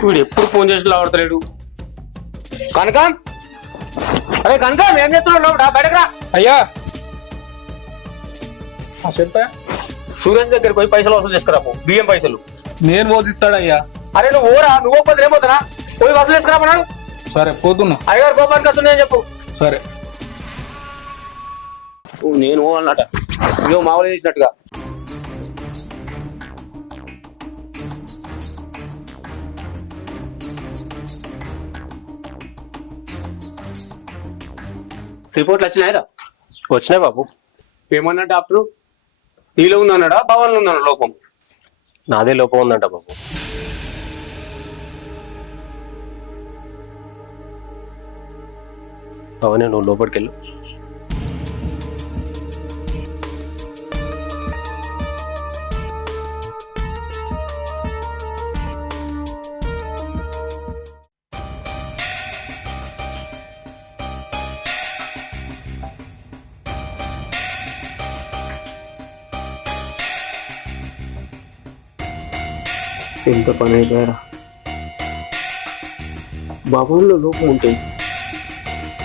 వీడు ఎప్పుడు ఫోన్ చేసి లావడతలేడు. కనకం, అరే కనకం ఏం చేస్తున్నాడు? లోపల బయటకు రా. అయ్యా చెప్పా, సురేష్ దగ్గరికి పోయి పైసలు వసూలు చేసుకురాపు, బియ్యం పైసలు. నేను పోతిస్తాడయ్యా. అరే నువ్వు ఓరా, నువ్వు పోతే ఏమవుతున్నా? పోయి వసూలు చేసుకురామన్నాడు. సరే పోతున్నా. అయ్యగారు కోపానికి వస్తున్నాయని చెప్పు. సరే నేను అన్నట నువ్వు మామూలు చేసినట్టుగా. రిపోర్ట్లు వచ్చినాయిరా? వచ్చినాయి బాబు. ఏమన్నా డాక్టరు? నీలో ఉన్నాడా భవన్లో ఉన్నాడు లోపం? నాదే లోపం ఉందంట బాబు. అవనే నువ్వు లోపలికి వెళ్ళు. ఎంత పని అయిపోయారా? భవన్లో లోపం ఉంటే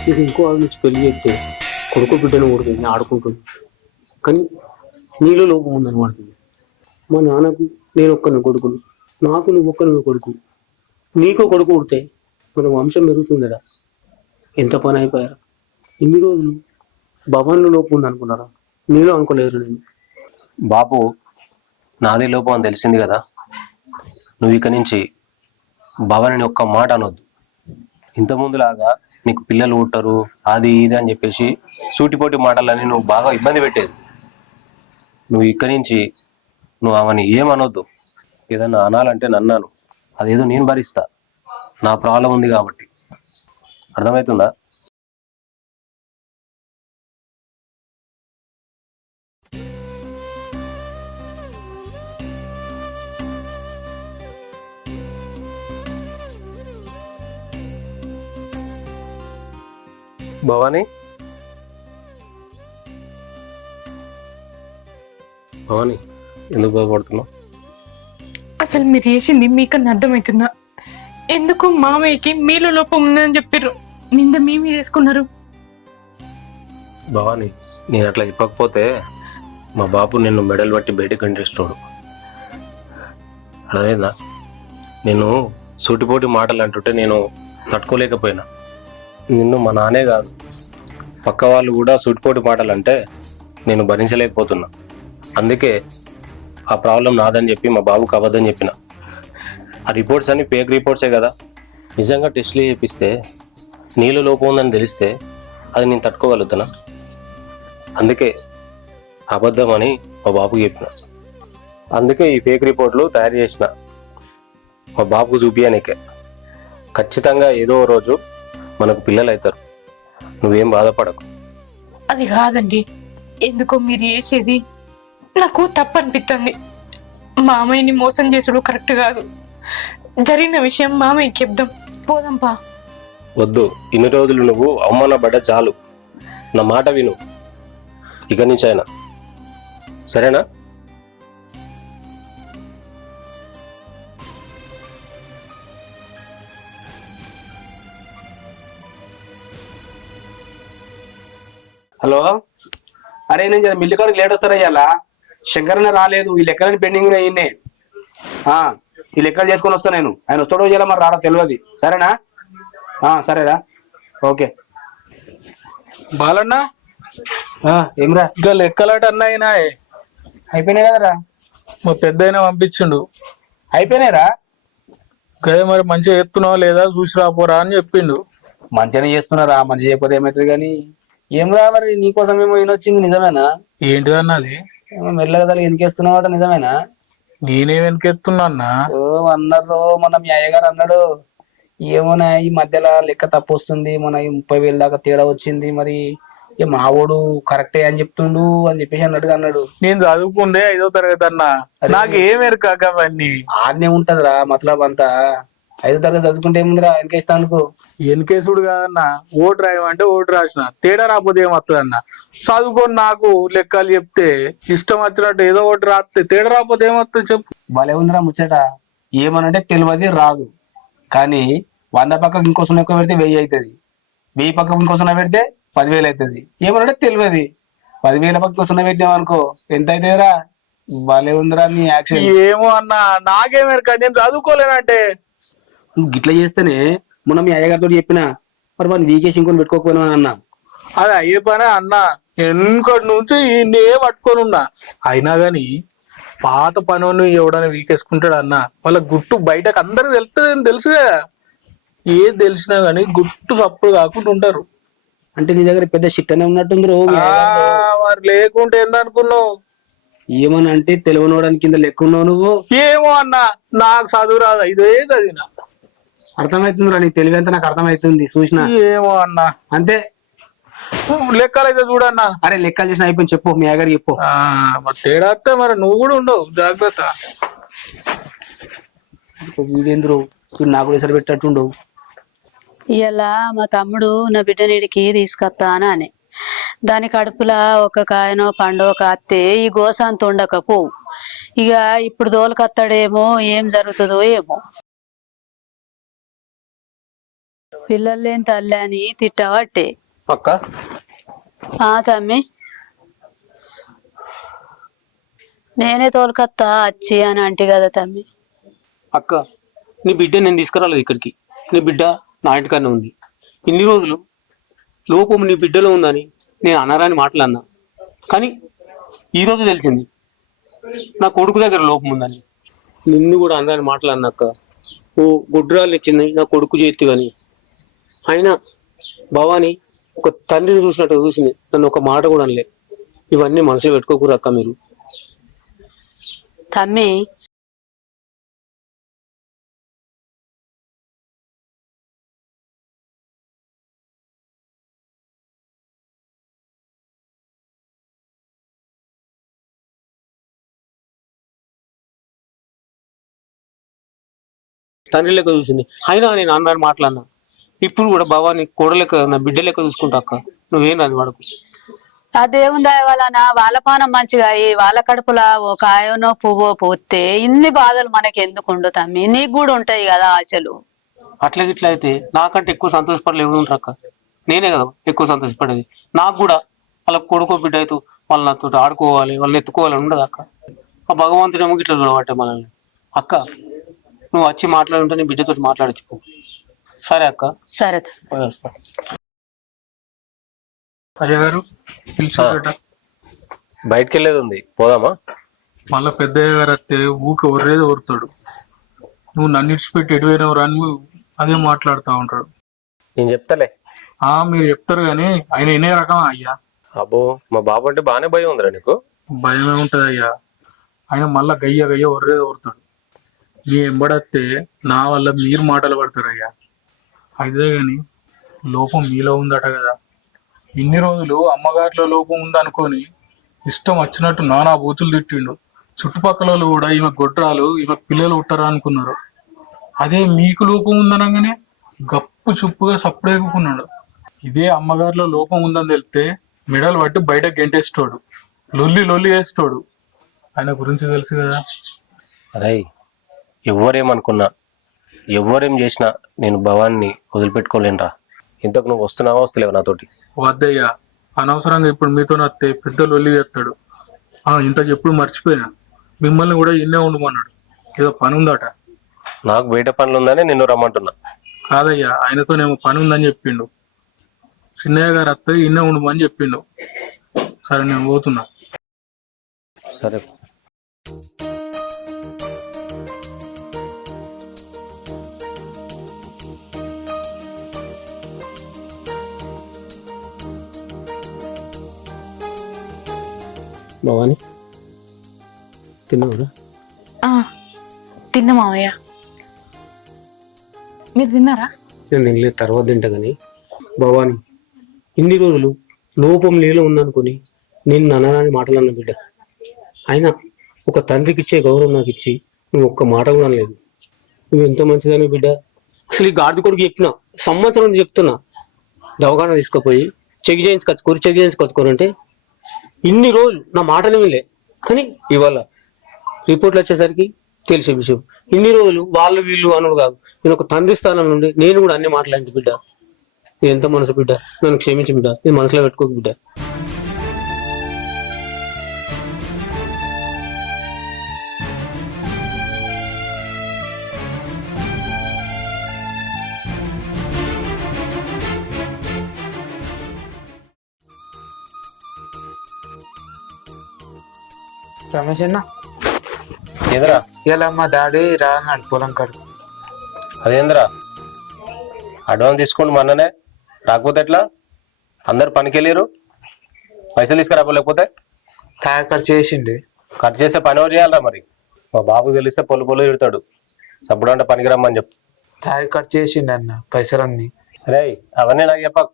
ఇది ఇంకో ఆవిడ నుంచి పెళ్లి చేస్తే కొడుకు బిడ్డను కొడుతుంది ఆడుకుంటుంది. కానీ నీలో లోపం ఉందని వాడుతుంది. మా నాన్నకు నేను ఒక్కని కొడుకును, నాకు నువ్వు ఒక్కని కొడుకు, నీకో కొడుకు పుడితే మన వంశం పెరుగుతుందిరా. ఎంత పని అయిపోయారా? ఇన్ని రోజులు భవన్లో లోపం ఉంది అనుకున్నారా? నీలో అనుకోలేరు. నేను బాబు నాదే లోపం అని తెలిసింది కదా, నువ్వు ఇక నుంచి భవన్ని ఒక్క మాట అనొద్దు. ఇంతకుముందులాగా నీకు పిల్లలు పుట్టరు అది ఇది అని చెప్పేసి సూటిపోటి మాటలని నువ్వు బాగా ఇబ్బంది పెట్టేది. నువ్వు ఇక్కడి నుంచి నువ్వు ఆమెని ఏమనొద్దు. ఏదన్నా అనాలంటే నన్నాను, అదేదో నేను భరిస్తా. నా ప్రాబ్లం ఉంది కాబట్టి. అర్థమవుతుందా? భవానీ, భవానీ ఎందుకు బాధపడుతున్నావు? అసలు మీరు చేసింది మీకన్నా అర్థమవుతుందా? ఎందుకు మామయ్యకి మీలో లోపం ఉందని చెప్పారు, నింద మేమే చేసుకున్నారు. భవానీ నేను అట్లా చెప్పకపోతే మా బాబు నిన్ను మెడల్ పట్టి బయటకు కంటేస్తాడు. అర్థమైందా? నేను సూటిపోటి మాటలు అంటుంటే నేను తట్టుకోలేకపోయినా. నిన్ను మా నానే కాదు పక్క వాళ్ళు కూడా సూటిపోటి మాటలు అంటే నేను భరించలేకపోతున్నా. అందుకే ఆ ప్రాబ్లం నాదని చెప్పి మా బాబుకి అవ్వదని చెప్పిన. ఆ రిపోర్ట్స్ అన్ని ఫేక్ రిపోర్ట్సే కదా. నిజంగా టెస్ట్లు చేపిస్తే నీలో లోపం ఉందని తెలిస్తే అది నేను తట్టుకోగలుగుతానా? అందుకే అబద్ధం అని మా బాబుకి చెప్పిన. అందుకే ఈ ఫేక్ రిపోర్ట్లు తయారు చేసిన మా బాబుకు చూపియానికే. ఖచ్చితంగా ఏదో రోజు మనకు పిల్లలు అవుతారు. నువ్వేం బాధపడకు. అది కాదండి, ఎందుకో మీరు చేసేది నాకు తప్పు అనిపిస్తుంది. మామయ్యని మోసం చేసుడు కరెక్ట్ కాదు. జరిగిన విషయం మామయ్యకి చెప్దాం, పోదాంపా. వద్దు, ఇన్ని రోజులు నువ్వు అవమానపడ్డ చాలు. నా మాట విను ఇక నుంచి అయినా, సరేనా? హలో, అరే నేను మిల్లు కాడికి లేట్ వస్తారా? ఇవాళ శంకరన్న రాలేదు, ఈ లెక్కలని పెండింగ్ అయ్యిందే. ఈ లెక్కలు చేసుకొని వస్తా నేను. ఆయన వస్తాడో చేయాల మరి రాడా తెలియదు. సరేనా? సరేరా, ఓకే. బాలన్నా ఏమిరా? ఇంకా లెక్కలాట అన్నాయినా అయిపోయినాయి కదరా? మా పెద్ద అయినా పంపించిండు. అయిపోయినాయిరా? గదే మరి మంచిగా చెప్తున్నావా లేదా చూసి రాపోరా అని చెప్పిండు. మంచిగానే చేస్తున్నారా, మంచిగా చెప్పతే ఏమవుతుంది కానీ. ఏమిరా మరి నీకోసం ఏమో ఈయనొచ్చింది, నిజమేనా? ఏంటిదన్నది? మెల్లగా తల్లి ఎందుకేస్తున్నావు? నిజమేనా? నేనే వెనకెత్తున్నా అన్నా. అన్నారు మన మీ అయ్యగారు అన్నాడు, ఏమోనా ఈ మధ్యలో లెక్క తప్పు వస్తుంది, మన 30,000 దాకా తేడా వచ్చింది, మరి మావోడు కరెక్టే అని చెప్తుండు అని చెప్పేసి అన్నట్టుగా అన్నాడు. నేను చదువుకుందే 5వ తరగతి అన్నా, నాకు ఏం ఎరకాక అవన్నీ. ఆడనే ఉంటదిరా మతలబ్ అంతా. 5వ తరగతి చదువుకుంటే ఏముందిరా వెనకేస్తానుకో. ఎన్కేసుడు కాదన్నా, ఓటు రాయమంటే ఓటు రాసిన, తేడా రాకపోతే ఏమవుతుంది అన్న. చదువుకొని నాకు లెక్కలు చెప్తే ఇష్టం వచ్చినట్టు ఏదో ఒకటి రాస్తే తేడా రాకపోతే ఏమవుతుంది చెప్పు. భలే ఉందిరా ముచ్చట. ఏమనంటే తెలియదు రాదు, కానీ 100 పక్కకు ఇంకో సున్నా ఎక్కువ పెడితే 1000 అవుతుంది, 1000 పక్కకు ఇంకో సున్నా పెడితే 10,000 అవుతుంది. ఏమన్నా తెలియదు. 10,000 పక్కకు సున్నా పెట్టామనుకో ఎంత అవుతుందిరా? భలే ఉందిరా నీ యాక్షన్. ఏమో అన్న, నాకేమేరక, నేను చదువుకోలేనంటే. నువ్వు గిట్లా చేస్తేనే మొన్న మీ అయ్యగారితో చెప్పిన మరి మన వీకేసి ఇంకొని పెట్టుకోకపోయినా అన్న. అది అయ్యే పనే అన్న, వెనుకటి నుంచి ఈయన్నే పట్టుకొని ఉన్నా. అయినా గాని పాత పనులు ఎవడైనా వీకేసుకుంటాడు అన్న, వాళ్ళ గుట్టు బయటకు అందరికి తెలుస్తుంది అని తెలుసు కదా. ఏది తెలిసినా గాని గుట్టు తప్పుడు కాకుండా ఉంటారు. అంటే నీ దగ్గర పెద్ద షిట్టనే ఉన్నట్టుంది రో. మరి లేకుంటే ఏందనుకున్నావు? ఏమని అంటే తెలియనోడానికి కింద లెక్క ఉన్నావు నువ్వు. ఏమో అన్న, నాకు చదువు రాదా, ఇదే చదివిన. అర్థమవుతుందిరా నీ తెలివి అంతా నాకు అర్థమవుతుంది చూసిన. ఏమో అన్న, అంతే. లెక్కలైతే చూడన్నా. అరే లెక్కలు చేసిన అయిపోయింది, చెప్పు మీ అయ్యగారు చెప్పు. మరి తేడా వస్తే మరి నువ్వు కూడా ఉండవు, జాగ్రత్త. వీడేంద్రు నాకు కూడా ఎసరు పెట్టట్టుఉండవు. ఇలా మా తమ్ముడు నా బిడ్డనిడికి తీసుకొస్తాను అని దాని కడుపులా ఒక కాయనో పండో కాస్తే ఈ గోసాంత ఉండకపోవు. ఇక ఇప్పుడు దోలకత్తాడేమో, ఏం జరుగుతుందో ఏమో. పిల్లలేని తల్లి అని తిట్టవట్టే. అక్క తమ్మి నేనే తోలుకత్తా వచ్చి అని అంటి కదా తమ్మి. అక్క నీ బిడ్డ నేను తీసుకురాలేదు ఇక్కడికి, నీ బిడ్డ నా ఇంటికన్నా ఉంది. ఇన్ని రోజులు లోపం నీ బిడ్డలో ఉందని నేను అనరాని మాట్లాడినా, కానీ ఈరోజు తెలిసింది నా కొడుకు దగ్గర లోపం ఉందని. నిన్ను కూడా అనరాని మాట్లాడినాక ఓ గుడ్రాలు ఇచ్చింది నా కొడుకు చేతి అని. అయినా భవాని ఒక తండ్రిని చూసినట్టు చూసింది, నన్ను ఒక మాట కూడా అనలే. ఇవన్నీ మనసులో పెట్టుకోకూడదు అక్క మీరు. తమ్మి తండ్రి లెక్క చూసింది, అయినా నేను అన్నాను మాట్లాడినా. ఇప్పుడు కూడా భవాని కోడ లెక్క నా బిడ్డ లెక్క చూసుకుంటా అక్క, నువ్వేం రాని వాడకు. ఆ దేవుని దయ వలన వాళ్ళ పానం మంచిగా అయ్యి వాళ్ళ కడుపులా ఒక ఆయనో పువ్వో పోతే ఇన్ని బాధలు మనకి ఎందుకుండు తమ్మి? నీకు కూడా ఉంటాయి కదా ఆశలు. అట్లా గిట్లా అయితే నాకంటే ఎక్కువ సంతోషపడలే ఎవరు ఉంటారు అక్క? నేనే కదా ఎక్కువ సంతోషపడేది. నాకు కూడా వాళ్ళ కొడుకో బిడ్డ అయితే వాళ్ళు నాతో ఆడుకోవాలి, వాళ్ళని ఎత్తుకోవాలని ఉండదు అక్క. ఆ భగవంతుడేమో గిట్లా చూడబట్టే మనల్ని. అక్క నువ్వు వచ్చి మాట్లాడుంటే నీ బిడ్డతో మాట్లాడచ్చు. సరే అక్క, సరే పోయేస్తా. అయ్య గారు పిలిచారట. బయటికి వెళ్ళేది ఉంది, పోదామా? మళ్ళా పెద్దయ్య గారు వస్తే ఊక ఒర్రేది ఓరుతాడు. నువ్వు నన్ను ఇడిచిపెట్టి ఎటువైనవరా అని అదే మాట్లాడుతూ ఉంటాడు. నేను చెప్తాలే. మీరు చెప్తారు కానీ ఆయన ఎనే రకం అయ్యా. అబ్బో, మా బాబు అంటే బాగానే భయం ఉందిరా నీకు. భయమే ఉంటది అయ్యా. ఆయన మళ్ళా గయ్య గయ్య ఒర్రేది ఓరుతాడు. నీ ఎంబడత్తే నా వల్ల మీరు మాటలు పడతారు అయ్యా. అయితే గాని లోపం మీలో ఉందట కదా. ఇన్ని రోజులు అమ్మగారిలో లోపం ఉందనుకొని ఇష్టం వచ్చినట్టు నానా బూతులు తిట్టిండు. చుట్టుపక్కల వాళ్ళు కూడా ఈమె గొడ్రాలు, ఈమె పిల్లలు ఉంటారా అనుకున్నారు. అదే మీకు లోపం ఉందనగానే గప్పు చుప్పుగా సప్పుడేకున్నాడు. ఇదే అమ్మగారిలో లోపం ఉందని తెలిస్తే మెడలు పట్టి బయట గెంటేస్తాడు, లొల్లి లొల్లి వేస్తాడు. ఆయన గురించి తెలుసు కదా. అరే ఎవరేమనుకున్నా, ఎవరేం చేసినా నేను భవాన్ని వదిలిపెట్టుకోలేనురా. ఇంతకు నువ్వు వస్తున్నావా వస్తలేవు నాతోటి? వద్దయ్యా, అనవసరంగా ఇప్పుడు మీతో నత్తే పెద్ద లొల్లి చేస్తాడు. ఇంతకు ఎప్పుడు మర్చిపోయినా, మిమ్మల్ని కూడా ఇన్నే ఉండమన్నాడు. ఏదో పని ఉందట. నాకు బయట పనులు ఉందని నిన్ను రమ్మంటున్నా. కాదయ్యా, ఆయనతోనేమో పని ఉందని చెప్పిండు. చిన్నయ్య గారు అత్త ఇన్నే ఉండమని చెప్పిండు. సరే నేను పోతున్నా. సరే. భవాని తిన్నావురా? తిన్నా మావయ్య, మీరు తిన్నారా? నేను తినలేదు, తర్వాత తింటా. కానీ భవాని ఇన్ని రోజులు లోపం నీలో ఉందనుకుని నిన్ను అనరాని మాటలు అన్న బిడ్డ. అయినా ఒక తండ్రికి ఇచ్చే గౌరవం నాకు ఇచ్చి నువ్వు ఒక్క మాట కూడా లేదు. నువ్వు ఎంత మంచిదని బిడ్డ. అసలు ఈ గాడిద కొడుకు చెప్పిన సంవత్సరం నుంచి చెప్తున్నా, దవాఖాన తీసుకుపోయి చెక్ చేయించుకొచ్చుకోరంటే ఇన్ని రోజులు నా మాటనే వినలే. కానీ ఇవాళ రిపోర్ట్లు వచ్చేసరికి తెలిసే విషయం. ఇన్ని రోజులు వాళ్ళు వీళ్ళు అనుడు కాదు, నేను ఒక తండ్రి స్థానం నుండి నేను కూడా అన్ని మాట్లాడింది బిడ్డ. నేను ఎంత మనసు బిడ్డ, నన్ను క్షమించి బిడ్డ, నేను మనసులో పెట్టుకోకు బిడ్డ. రమేష్ అన్న, ఏంద్రా ఇలా మా డాడీ రాన్నాడు పొలం కాడు. అదేంద్రా అడ్వాన్స్ తీసుకోండి మొన్ననే, రాకపోతే ఎట్లా? అందరు పనికి వెళ్ళారు, పైసలు తీసుకురాకపోలేకపోతే తాగ ఖర్చు చేసిండే. ఖర్చు చేస్తే పని ఎవరు చేయాలరా మరి? మా బాబుకు తెలిస్తే పొలు తిడతాడు. సప్పుడు అంటే పనికి రమ్మని చెప్పు. తాగ ఖర్చు చేసిండే అన్న పైసలన్నీ. రే అవన్నీ నాకు చెప్పకు.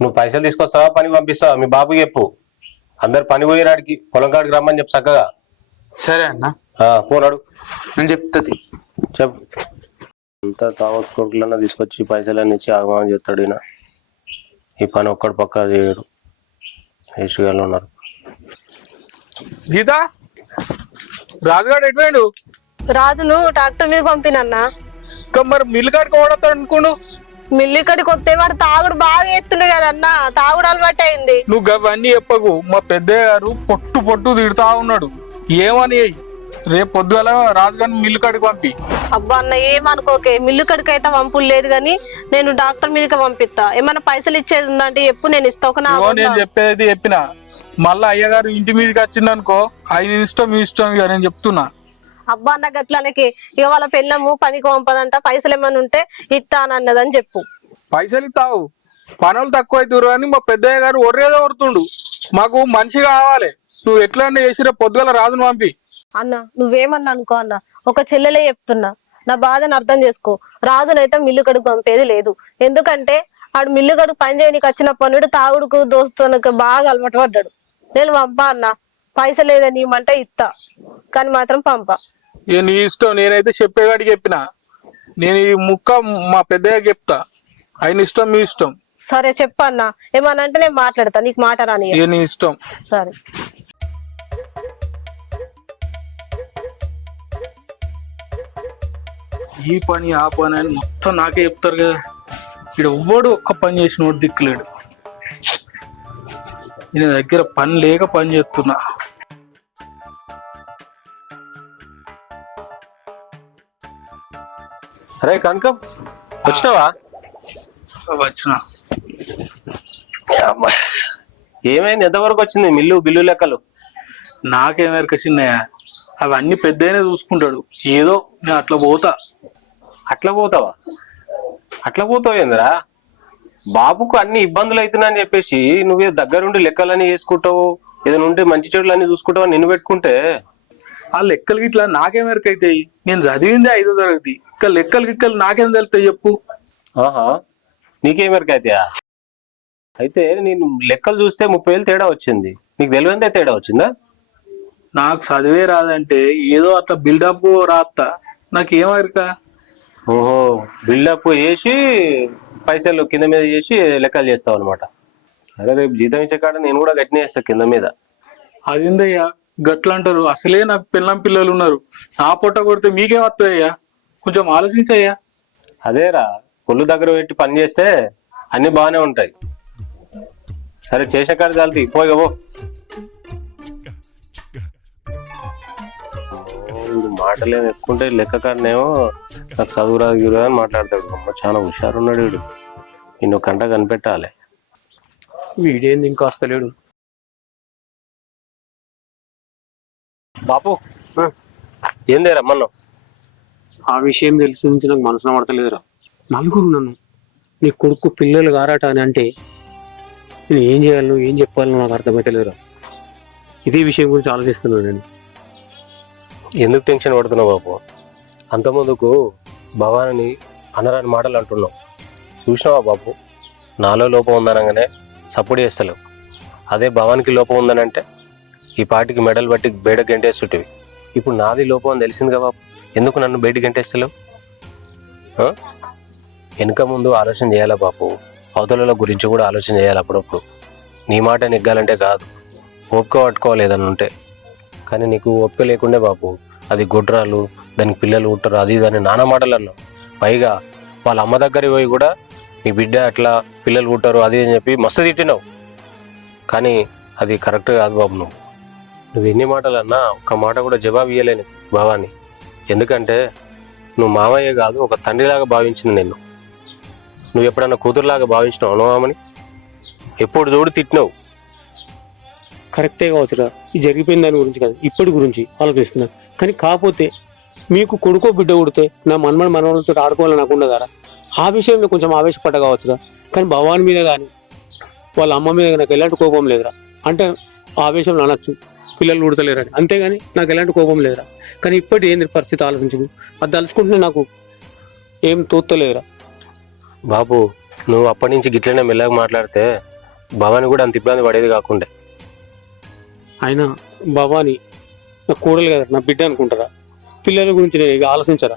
నువ్వు పైసలు తీసుకొస్తావా పనికి పంపిస్తావా మీ బాబుకి చెప్పు. అందరు పని పోయినాడికి పొలం కాడికి రమ్మని చెప్పు చక్కగా. సరే అన్న, పోనాడు నేను చెప్తుంది. చెప్పు. అంతా తామస్ కొడుకులన్నా తీసుకొచ్చి పైసలన్నీ ఇచ్చి ఆగమని చెప్తాడు ఈయన. ఈ పని ఒక్కడు పక్కా చేయడు. వేసుగాళ్ళు ఉన్నారు. గీత, రాజుగాడు ఎటువేండు? రాజును ట్రాక్టర్ మీద పంపినన్నా. ఇంకా మరి మిల్లు కాడికి ఓడతాడు అనుకోండు. మిల్లి ఇక్కడికి వస్తే వాడు తాగుడు బాగా ఎత్తుండే కదన్నా, తాగుడు అలవాటు అయింది. నువ్వు అవన్నీ చెప్పకు. మా పెద్దయ్య గారు పొట్టు పొట్టు తిడుతా ఉన్నాడు. ఏమని రేపు పొద్దుగల రాజుగారిని మిల్లు కాడికి పంపి. అబ్బా అన్న ఏమనుకోకే, మిల్లు కడికి అయితే పంపులు లేదు గాని నేను డాక్టర్ మీదకి పంపిస్తా. ఏమన్నా పైసలు ఇచ్చేది ఉందంటే ఎప్పుడు నేను ఇస్తా. నేను చెప్పేది చెప్పిన మళ్ళా అయ్యగారు ఇంటి మీదకి వచ్చిందనుకో, ఆయన ఇష్టం మీ ఇష్టం. ఇక నేను చెప్తున్నా. అబ్బా అన్న గట్లనకి ఇక వాళ్ళ పెళ్ళము పనికి పంపదంట, పైసలు ఏమన్నా ఉంటే ఇస్తానన్నదని చెప్పు. పైసలు ఇస్తావు, పనులు తక్కువ అవుతారు అని మా పెద్దయ్య గారు ఒర్రేదో ఒరుతుండు. మాకు మనిషి కావాలి. నువ్వు ఎట్లా చేసినా పొద్దుగల రాజును పంపి. అన్న నువ్వేమన్నా అనుకో అన్న, ఒక చెల్లెలే చెప్తున్నా, నా బాధను అర్థం చేసుకో. రాజునైతే మిల్లు కడుగు పంపేది లేదు. ఎందుకంటే ఆడు మిల్లు కడుగు పని చేయడానికి వచ్చిన పనుడు తాగుడుకు దోస్తునకు బాగా అలవాటు పడ్డాడు. నేను పంపా అన్న, పైసలు లేదని ఇమ్మంటే ఇస్తా, కానీ మాత్రం పంప. ఇక నీ ఇష్టం. నేనైతే చెప్పేవాడికి చెప్పిన. నేను ఈ ముక్క మా పెద్దయ్య చెప్తా, ఆయన ఇష్టం మీ ఇష్టం. సరే చెప్పన్న, ఏమన్నా అంటే నేను మాట్లాడతా, నీకు మాట రాని. ఇక నీ ఇష్టం. సరే. ఈ పని ఆ పని అని మొత్తం నాకే చెప్తారు కదా. ఇక్కడ ఎవ్వడు ఒక్క పని చేసినోడు దిక్కులేడు. నేను దగ్గర పని లేక పని చేస్తున్నా. అరే కనకం, వచ్చినావా? వచ్చిన. ఏమైంది? ఎంతవరకు వచ్చింది మిల్లు బిల్లు లెక్కలు? నాకేమేరక చిన్నయ్య, అవన్నీ పెద్దనే చూసుకుంటాడు. ఏదో నేను అట్లా పోతా. అట్లా పోతావా? అట్లా పోతావు ఏందిరా? బాబుకు అన్ని ఇబ్బందులు అవుతున్నాయని చెప్పేసి నువ్వే దగ్గరుండి లెక్కలన్నీ వేసుకుంటావు, ఏదైనా ఉంటే మంచి చెడులు అన్ని చూసుకుంటావు. నిన్ను పెట్టుకుంటే ఆ లెక్కలు గిట్లా నాకేమేరకు అవుతాయి? నేను చదివిందే 5వ తరగతి. ఇంకా లెక్కలు గిక్కలు నాకేం తెలుస్తాయి చెప్పు. ఆహా, నీకేమెరకు అవుతాయా? అయితే నేను లెక్కలు చూస్తే 30,000 తేడా వచ్చింది. నీకు తెలియందే తేడా వచ్చిందా? నాకు చదివే రాదంటే ఏదో అట్లా బిల్డప్ రాస్తా. నాకేమరిక? ఓహో, బిల్డప్ చేసి పైసలు కింద మీద చేసి లెక్కలు చేస్తావు అనమాట. సరే, రేపు జీతం ఇచ్చే కాడ నేను కూడా గట్టినే చేస్తా కింద మీద. అదేందయ్యా గట్ల అంటారు? అసలే నాకు పిల్లం పిల్లలు ఉన్నారు. నా పొట్ట కొడితే మీకేం వస్తాయ్యా? కొంచెం ఆలోచించయ్యా. అదేరా, ఒళ్ళు దగ్గర పెట్టి పని చేస్తే అన్ని బాగానే ఉంటాయి. సరే, చేసే కాడ చాలుతీ, పోయిగో. మాటలేం ఎక్కుంటే లెక్క కాడనేమో నాకు చదువురాదు గిరు అని మాట్లాడతాడు. అమ్మ చాలా హుషారు ఉన్నాడు వీడు. నిన్ను కంట కనిపెట్టాలి. వీడేంది ఇంకా వస్తలేడు. బాపు, ఏందే రమ్మన్నావు? ఆ విషయం తెలిసి నుంచి నాకు మనసులో పడతలేదురా. నలుగురు నన్ను నీ కొడుకు పిల్లలు గారాట అని అంటే నేను ఏం చేయాలను ఏం చెప్పాలను నాకు అర్థమైతలేదురా. ఇదే విషయం గురించి ఆలోచిస్తున్నాను నేను. ఎందుకు టెన్షన్ పడుతున్నావు బాపు? అంతకుముందుకు భవాని అనరాని మాటలు అంటున్నావు. చూసినావా బాపు? నాలో లోపం ఉందనగానే సపోర్ట్ చేస్తలేవు. అదే భవానికి లోపం ఉందనంటే ఈ పాటికి మెడల్ బట్టి బయట గంటేస్తుంటివి. ఇప్పుడు నాది లోపం అని తెలిసింది కదా బాపు, ఎందుకు నన్ను బయట గంటేస్తలేవు? వెనుక ముందు ఆలోచన చేయాలా బాపు, అవతల గురించి కూడా ఆలోచన చేయాలి అప్పుడప్పుడు. నీ మాట నెగ్గాలంటే కాదు, ఓపిక పట్టుకోవాలి ఏదన్నా ఉంటే. కానీ నీకు ఓపిక లేకుండే బాపు, అది గొడ్రాలు, దానికి పిల్లలు పుట్టరు, అది దాన్ని నానా మాటలు అన్నావు. పైగా వాళ్ళ అమ్మ దగ్గరికి పోయి కూడా నీ బిడ్డ అట్లా పిల్లలు పుట్టరు అది అని చెప్పి మస్తు తిట్టినావు. కానీ అది కరెక్ట్ కాదు బాబు. నువ్వు ఎన్ని మాటలు అన్నా ఒక్క మాట కూడా జవాబు ఇవ్వలేను బావాని. ఎందుకంటే నువ్వు మామయ్య కాదు, ఒక తండ్రిలాగా భావించింది నిన్ను. నువ్వు ఎప్పుడన్నా కూతురులాగా భావించినావు అనుమామని? ఎప్పుడు చూడు తిట్టినావు. కరెక్టే కావచ్చురా, ఇది జరిగిపోయిన దాని గురించి కాదు, ఇప్పటి గురించి ఆలోచిస్తున్నాను. కానీ కాకపోతే మీకు కొడుకో బిడ్డ కొడితే నా మనవాళ్ళతో ఆడుకోవాలని నాకు ఉండదారా? ఆ విషయంలో కొంచెం ఆవేశపడ్డ కావచ్చురా. కానీ భవాని మీద కానీ వాళ్ళ అమ్మ మీద నాకు ఎలాంటి కోపం లేదురా. అంటే ఆవేశంలో అనొచ్చు పిల్లలు ఉడతలేరని, అంతేగాని నాకు ఎలాంటి కోపం లేదురా. కానీ ఇప్పటి ఏంది పరిస్థితి ఆలోచించు, అది తలుచుకుంటే నాకు ఏం తోత్తలేదురా. బాబు నువ్వు అప్పటి నుంచి గిట్లనే మెల్లగా మాట్లాడితే భవాని కూడా అంత ఇబ్బంది పడేది కాకుండా. అయినా భవాని నా కూడలు కదా, నా బిడ్డ అనుకుంటారా? పిల్లల గురించి నేను ఇక ఆలోచించరా?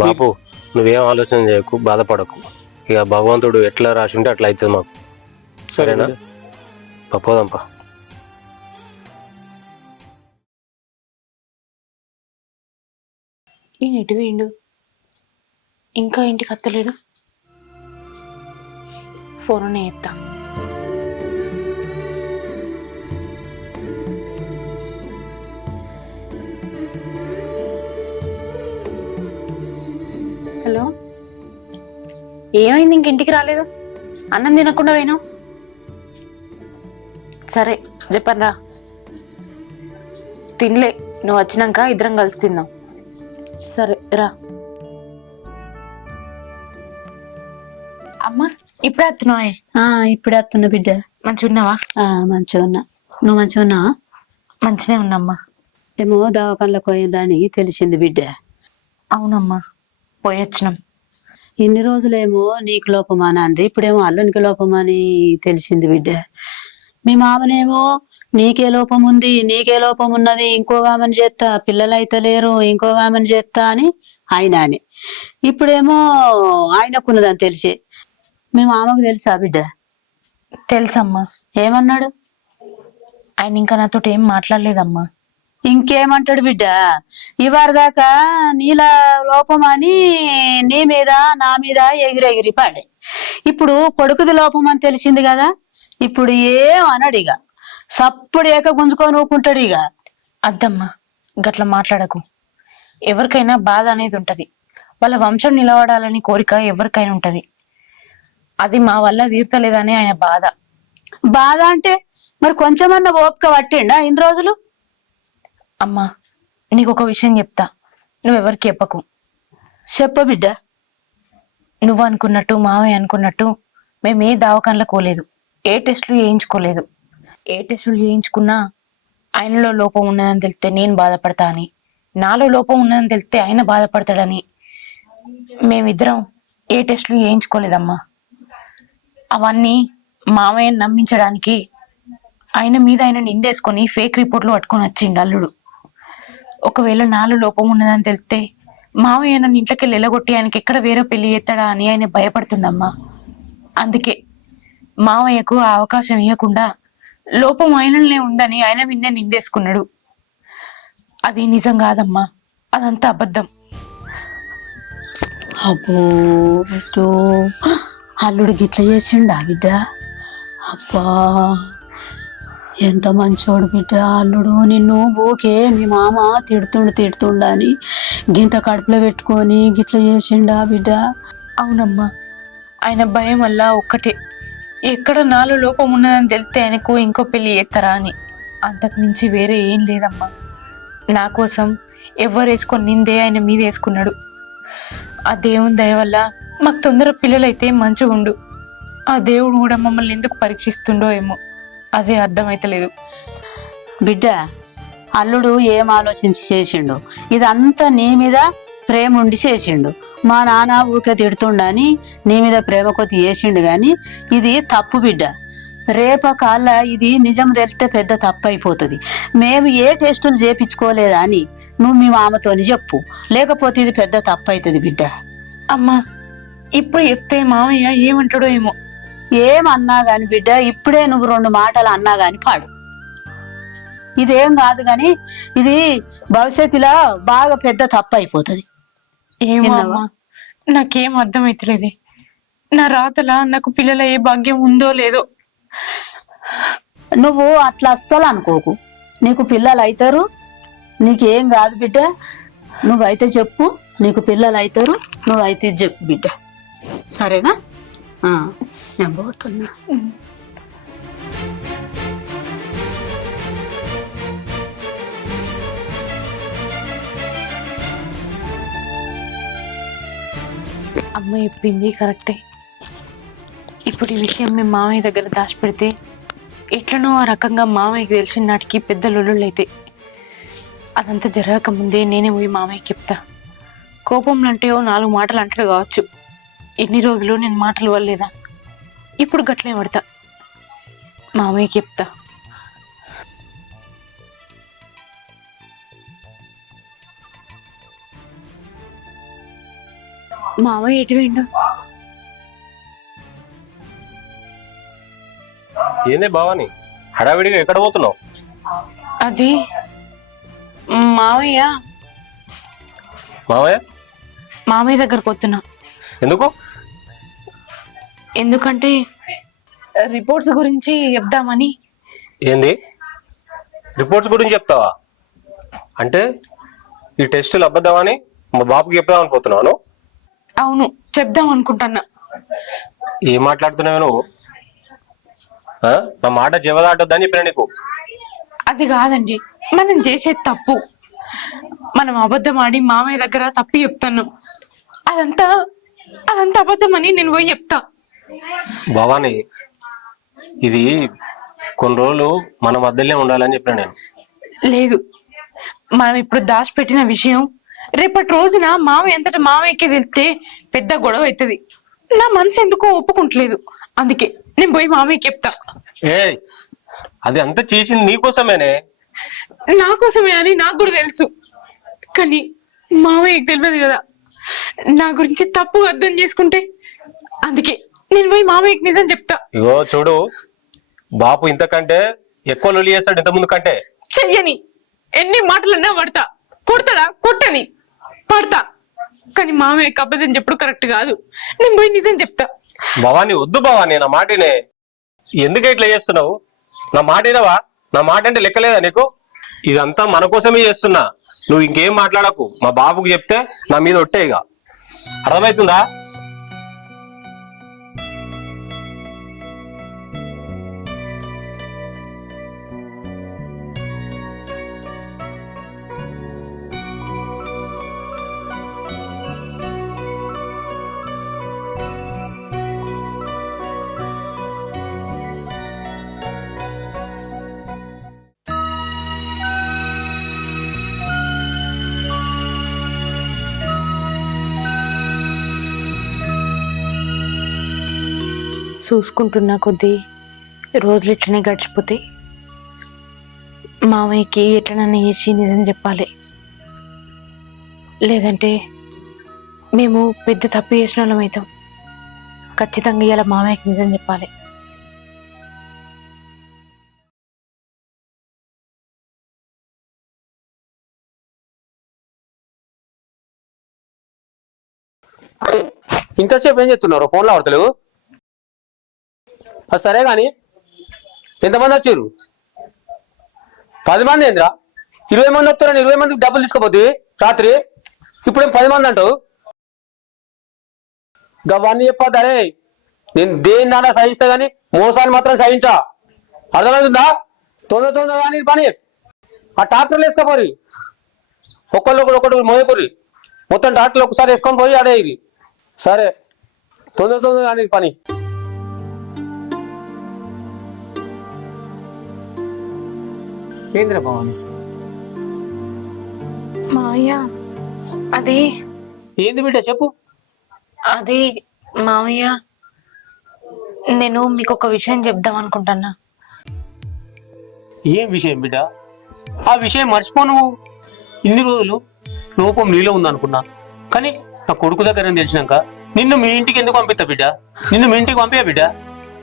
బాబు నువ్వేం ఆలోచన చేయకు, బాధపడకు. ఇక భగవంతుడు ఎట్లా రాసి ఉంటే అట్లా అవుతుంది మాకు. సరేనా? పోదాంపా. ఈయన ఎటు వేయండు, ఇంకా ఇంటికి అత్తలేడు. ఫోన్ ఎత్తా. హలో, ఏమైంది? ఇంటికి రాలేదు? అన్నం తినకుండా పోయినావు? సరే చెప్పరా, తినలే. నువ్వు వచ్చినాక ఇద్దరం కలిసి తిందాం. సరే రా. అమ్మా ఇప్పుడే వస్తున్నావే? ఇప్పుడే వస్తున్నా బిడ్డ. మంచిగా ఉన్నావా? మంచిగా ఉన్నా. నువ్వు మంచిగా ఉన్నావా? మంచిగా ఉన్నామ్మా. ఏమో దవాఖానలకు పోయిండ్రా అని తెలిసింది బిడ్డ. అవునమ్మా, పోయొచ్చినాం. ఇన్ని రోజులేమో నీకు లోపమా నాన్రి, ఇప్పుడేమో అల్లునికి లోపమా అని తెలిసింది బిడ్డ. మీ మామనేమో నీకే లోపం ఉంది, నీకే లోపం ఉన్నది, ఇంకోగామని చేస్తా, పిల్లలు అయితే లేరు, ఇంకోగామని చేస్తా అని ఆయననే. ఇప్పుడేమో ఆయనకున్నదని తెలిసే. మీ మామకు తెలుసా బిడ్డ? తెలుసమ్మా. ఏమన్నాడు? ఆయన ఇంకా నాతో ఏం మాట్లాడలేదమ్మా. ఇంకేమంటాడు బిడ్డ? ఇవారి దాకా నీల లోపం అని నీ మీద నా మీద ఎగిరెగిరి పాడే. ఇప్పుడు కొడుకుది లోపం అని తెలిసింది కదా, ఇప్పుడు ఏం అనడు. ఇక సప్పుడు ఏక గుంజుకొని ఊకుంటాడు. ఇక అద్దమ్మా గట్లా మాట్లాడకు. ఎవరికైనా బాధ అనేది ఉంటది, వాళ్ళ వంశం నిలబడాలని కోరిక ఎవరికైనా ఉంటది. అది మా వల్ల తీర్చలేదని ఆయన బాధ. బాధ అంటే మరి కొంచెమన్నా ఓపిక పట్టిండా ఇన్ని రోజులు? అమ్మా నీకు ఒక విషయం చెప్తా, నువ్వెవరికి చెప్పకు. చెప్ప బిడ్డ. నువ్వు అనుకున్నట్టు మావయ్య అనుకున్నట్టు మేము ఏ దవాఖానలకు పోలేదు, ఏ టెస్టులు చేయించుకోలేదు. ఏ టెస్టులు చేయించుకున్నా ఆయనలో లోపం ఉన్నదని తెలిస్తే నేను బాధపడతా అని, నాలో లోపం ఉన్నదని తెలిస్తే ఆయన బాధపడతాడని మేమిద్దరం ఏ టెస్టులు చేయించుకోలేదమ్మా. అవన్నీ మామయ్యని నమ్మించడానికి ఆయన మీద ఆయన నిందేసుకొని ఫేక్ రిపోర్ట్లు పట్టుకొని వచ్చిండు అల్లుడు. ఒకవేళ నాలో లోపం ఉన్నదని తెలిస్తే మామయ్య నన్ను ఇంట్లోకి వెళ్ళగొట్టి ఆయనకి ఎక్కడ వేరే పెళ్లి చేస్తాడా అని ఆయన భయపడుతుండమ్మా. అందుకే మామయ్యకు ఆ అవకాశం ఇవ్వకుండా లోపం ఆయననే ఉందని ఆయన విన్నే నిందేసుకున్నాడు. అది నిజం కాదమ్మా, అదంతా అబద్ధం. అబ్బో బిడ్డో, అల్లుడు గిట్ల చేసిండా బిడ్డ? అబ్బా ఎంత మంచోడు బిడ్డ అల్లుడు. నిన్ను ఓకే మీ మామ తిడుతుండని గింత కడుపులో పెట్టుకొని గిట్ల చేసిండా బిడ్డ? అవునమ్మా, ఆయన భయం వల్ల ఒక్కటే, ఎక్కడ నాలో లోపం ఉన్నదని తెలిస్తే ఆయనకు ఇంకో పెళ్లి చేస్తారా అని. అంతకు మించి వేరే ఏం లేదమ్మా. నా కోసం ఎవరు వేసుకొని నిందే ఆయన మీద వేసుకున్నాడు. ఆ దేవుని దయ వల్ల మాకు తొందర పిల్లలైతే మంచిగా ఉండు. ఆ దేవుడు కూడా మమ్మల్ని ఎందుకు పరీక్షిస్తుండో ఏమో, అదే అర్థమైతలేదు. బిడ్డ అల్లుడు ఏం ఆలోచించి చేసిండు? ఇదంతా నీ మీద ప్రేమ ఉండి చేసిండు. మా నాన్న ఊరికే తిడుతుండని నీ మీద ప్రేమ కొద్ది చేసిండు, గాని ఇది తప్పు బిడ్డ. రేపకాల ఇది నిజం తెలిస్తే పెద్ద తప్పు అయిపోతుంది. మేము ఏ టెస్టులు చేపించుకోలేదా అని నువ్వు మీ మామతోని చెప్పు, లేకపోతే ఇది పెద్ద తప్పు అవుతుంది బిడ్డ. అమ్మా ఇప్పుడు చెప్తే మామయ్య ఏమంటాడో ఏమో. ఏమన్నా గాని బిడ్డ, ఇప్పుడే నువ్వు 2 మాటలు అన్నా గాని పాడు. ఇదేం కాదు కానీ ఇది భవిష్యత్తులో బాగా పెద్ద తప్పు అయిపోతుంది. ఏమో విన్నావా? అమ్మా, నాకేం అర్థమైతలేదు. నా రాతలా నాకు పిల్లల ఏ భాగ్యం ఉందో లేదో. నువ్వు అట్లా అస్సలు అనుకోకు, నీకు పిల్లలు అవుతారు, నీకేం కాదు బిడ్డ. నువ్వైతే చెప్పు, నీకు పిల్లలు అవుతారు, నువ్వైతే ఇది చెప్పు బిడ్డ, సరేనా? నేను పోతున్నా. అమ్మ చెప్పింది కరెక్టే. ఇప్పుడు ఈ విషయం మేము మామయ్య దగ్గర దాచిపెడితే ఎట్లనో ఆ రకంగా మామయ్యకి తెలిసిన నాటికి పెద్ద లొల్లుళ్ళు అయితే అదంతా జరగక ముందే నేనే పోయి మామయ్యకి చెప్తా. కోపంలో అంటే 4 మాటలు అంటాడు కావచ్చు. ఎన్ని రోజులు నేను మాటలు వల్లేదా, ఇప్పుడు గట్లే పడతా. మామయ్యకి చెప్తా. మామయ్య ఎటు వేయండు? ఏందే భవాని, హడావిడిగా ఎక్కడ పోతున్నావు? అది మామయ్య మామయ్య మామయ్య దగ్గరకు వస్తున్నా. ఎందుకు? ఎందుకంటే రిపోర్ట్స్ గురించి చెప్దామని. ఏంది రిపోర్ట్స్ గురించి చెప్తావా? అంటే ఈ టెస్టులు అబద్ధమని మా బాబుకి చెప్దామని పోతున్నాను. అవును, చెప్దాం అనుకుంటున్నా. ఏం మాట్లాడుతున్నావు నువ్వు? నా మాట జవదాటొద్దని చెప్పిన నీకు. అది కాదండి, మనం చేసేది తప్పు. మనం అబద్ధం ఆడి మామయ్య దగ్గర తప్పు చెప్తాను. అదంతా అబద్ధమని నేను పోయి చెప్తా. భవాని, ఇది కొన్ని రోజులు మన మధ్యలో ఉండాలని చెప్పిన నేను. లేదు, మనం ఇప్పుడు దాచిపెట్టిన విషయం రేపటి రోజున మామయ్య అంతటా మామయ్యకి తెలిస్తే పెద్ద గొడవ అవుతుంది. నా మనసు ఎందుకో ఒప్పుకుంటలేదు, అందుకే నేను పోయి మామయ్యకి చెప్తా. అది అంతా చేసింది నీకోసమేనే. నా కోసమే అని నాకు కూడా తెలుసు, కానీ మామయ్యకి తెలియదు కదా. నా గురించి తప్పుగా అర్థం చేసుకుంటే అందుకే నేను పోయి మామయ్యకి నిజం చెప్తా. ఇగో చూడు, బాపు ఇంతకంటే ఎక్కువ లొల్లి చేస్తాడు ఇంత ముందు కంటే. చెయ్యని ఎన్ని మాటలన్నా పడతా, కొడతాడా కొట్టని పడతా, కానీ మామయ్యకి అబద్ధం చెప్పుడు కరెక్ట్ కాదు. నేను పోయి నిజం చెప్తా. భవాని వద్దు భవాని, నా మాటినే. ఎందుకు ఇట్లా చేస్తున్నావు? నా మాటినవా? నా మాట అంటే లెక్కలేదా నీకు? ఇదంతా మన కోసమే చేస్తున్నా. నువ్వు ఇంకేం మాట్లాడకు. మా బాబుకి చెప్తే నా మీద ఒట్టేగా. అర్థమవుతుందా? చూసుకుంటున్నా కొద్దీ రోజులు ఇట్లనే గడిచిపోతాయి. మామయ్యకి ఎట్లనన్నా చేసి నిజం చెప్పాలి, లేదంటే మేము పెద్ద తప్పు చేసిన వాళ్ళం అవుతాం. ఖచ్చితంగా ఇలా మామయ్యకి నిజం చెప్పాలి. ఇంతసేపు ఏం చెప్తున్నారు? ఫోన్లో ఆడతలేవు? సరే కానీ ఎంతమంది వచ్చారు? 10 మంది ఏంద్రా? 20 మంది వస్తారని 20 మందికి డబ్బులు తీసుకోపోతే రాత్రి. ఇప్పుడేం 10 మంది అంటావు? గవన్నీ చెప్పొద్దరే. నేను దేని నాన్న సహిస్తా కానీ మోసాన్ని మాత్రం సహించా. అర్థమవుతుందా? తొందర కానీ పని ఆ ట్రాక్టర్లు వేసుకోపోరి. ఒకటి మోయకూరి. మొత్తం ట్రాక్టర్లు ఒకసారి వేసుకొని పోయి ఆడేది. సరే, తొందర కానీ పని. ఏంద్ర భవాని? మావయ్య అది ఏంది బిడ్డ చెప్పు. అది మావయ్య, నేను మీకు ఒక విషయం చెప్దాం అనుకుంటున్నా. ఏం విషయం బిడ్డ? ఆ విషయం మర్చిపో నువ్వు. ఇన్ని రోజులు లోపం నీలో ఉందనుకున్నా, కానీ నా కొడుకు దగ్గర తెలిసినాక నిన్ను మీ ఇంటికి ఎందుకు పంపిస్తా బిడ్డ? నిన్ను మీ ఇంటికి పంపా బిడ్డ.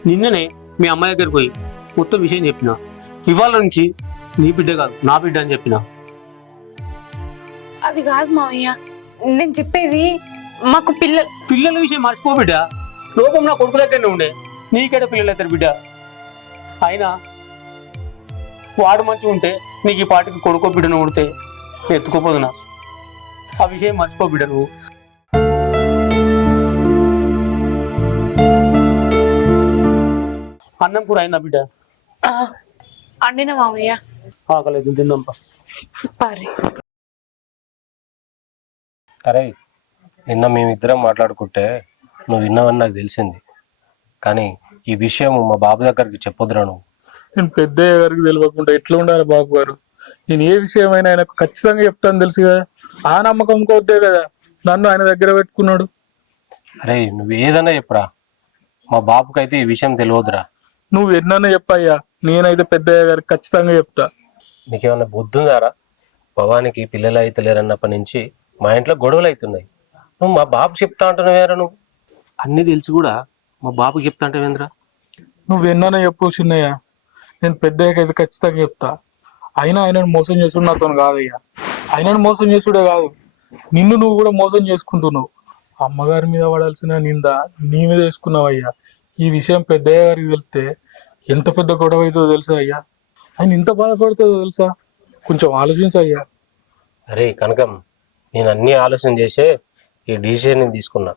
నిన్ననే మీ అమ్మాయి దగ్గరికి పోయి మొత్తం విషయం చెప్పిన. ఇవాళ నుంచి నీ బిడ్డ కాదు నా బిడ్డ అని చెప్పిన. అది కాదు మామయ్య, నేను చెప్పేది మాకు పిల్లల విషయం మర్చిపో బిడ్డ. లోపం నా కొడుకు దగ్గరనే ఉండే, నీకేడ పిల్లలు అవుతారు బిడ్డ. అయినా వాడు మంచిగా ఉంటే నీకు ఈ పాటికి కొడుకో బిడ్డను ఉడితే ఎత్తుకోపోదునా. ఆ విషయం మర్చిపో బిడ్డ నువ్వు. అన్నం కూర అయిందా బిడ్డ? అండిన మామయ్య. ఆకలేదు, తిందాంపా. పారి అరే నిన్న మేమిద్దరం మాట్లాడుకుంటే నువ్వు విన్నావని నాకు తెలిసింది, కానీ ఈ విషయం మా బాబు దగ్గరికి చెప్పొద్దురా నువ్వు. నేను పెద్దయ్య గారికి తెలియకుండా ఎట్లా ఉండాలి బాబు గారు? నేను ఏ విషయమైనా ఆయనకు ఖచ్చితంగా చెప్తాను తెలుసు కదా. ఆ నమ్మకం కొద్దే కదా నన్ను ఆయన దగ్గర పెట్టుకున్నాడు. అరే నువ్వు ఏదన్నా చెప్పురా, మా బాబుకైతే ఈ విషయం తెలియదురా. నువ్వు ఎన్నన్నా చెప్పయ్యా, నేనైతే పెద్దయ్య గారికి ఖచ్చితంగా చెప్తా. నీకేమన్నా బుద్ధుందారా? భవానికి పిల్లలు అయితే లేరన్నప్పటి నుంచి మా ఇంట్లో గొడవలు అవుతున్నాయి. నువ్వు మా బాబు చెప్తా అంటున్నావేరా? నువ్వు అన్ని తెలిసి కూడా మా బాబుకి చెప్తా అంటావేంద్రా? నువ్వు ఎన్నన్నా చెప్పు చిన్నయ్య, నేను పెద్దయ్యకి అయితే ఖచ్చితంగా చెప్తా. అయినా ఆయనను మోసం చేసుడు నాతో కాదయ్యా. ఆయనను మోసం చేసుడే కాదు, నిన్ను నువ్వు కూడా మోసం చేసుకుంటున్నావు. అమ్మగారి మీద పడాల్సిన నింద నీ మీద వేసుకున్నావయ్యా. ఈ విషయం పెద్దయ్య గారికి తెలిస్తే ఎంత పెద్ద గొడవ అవుతుందో తెలుసా అయ్యా. ఆయన ఇంత బాధపడుతుందో తెలుసా? కొంచెం ఆలోచించయ్యా. అరే కనకం, నేను అన్ని ఆలోచన చేసే ఈ డిసిషన్ తీసుకున్నా.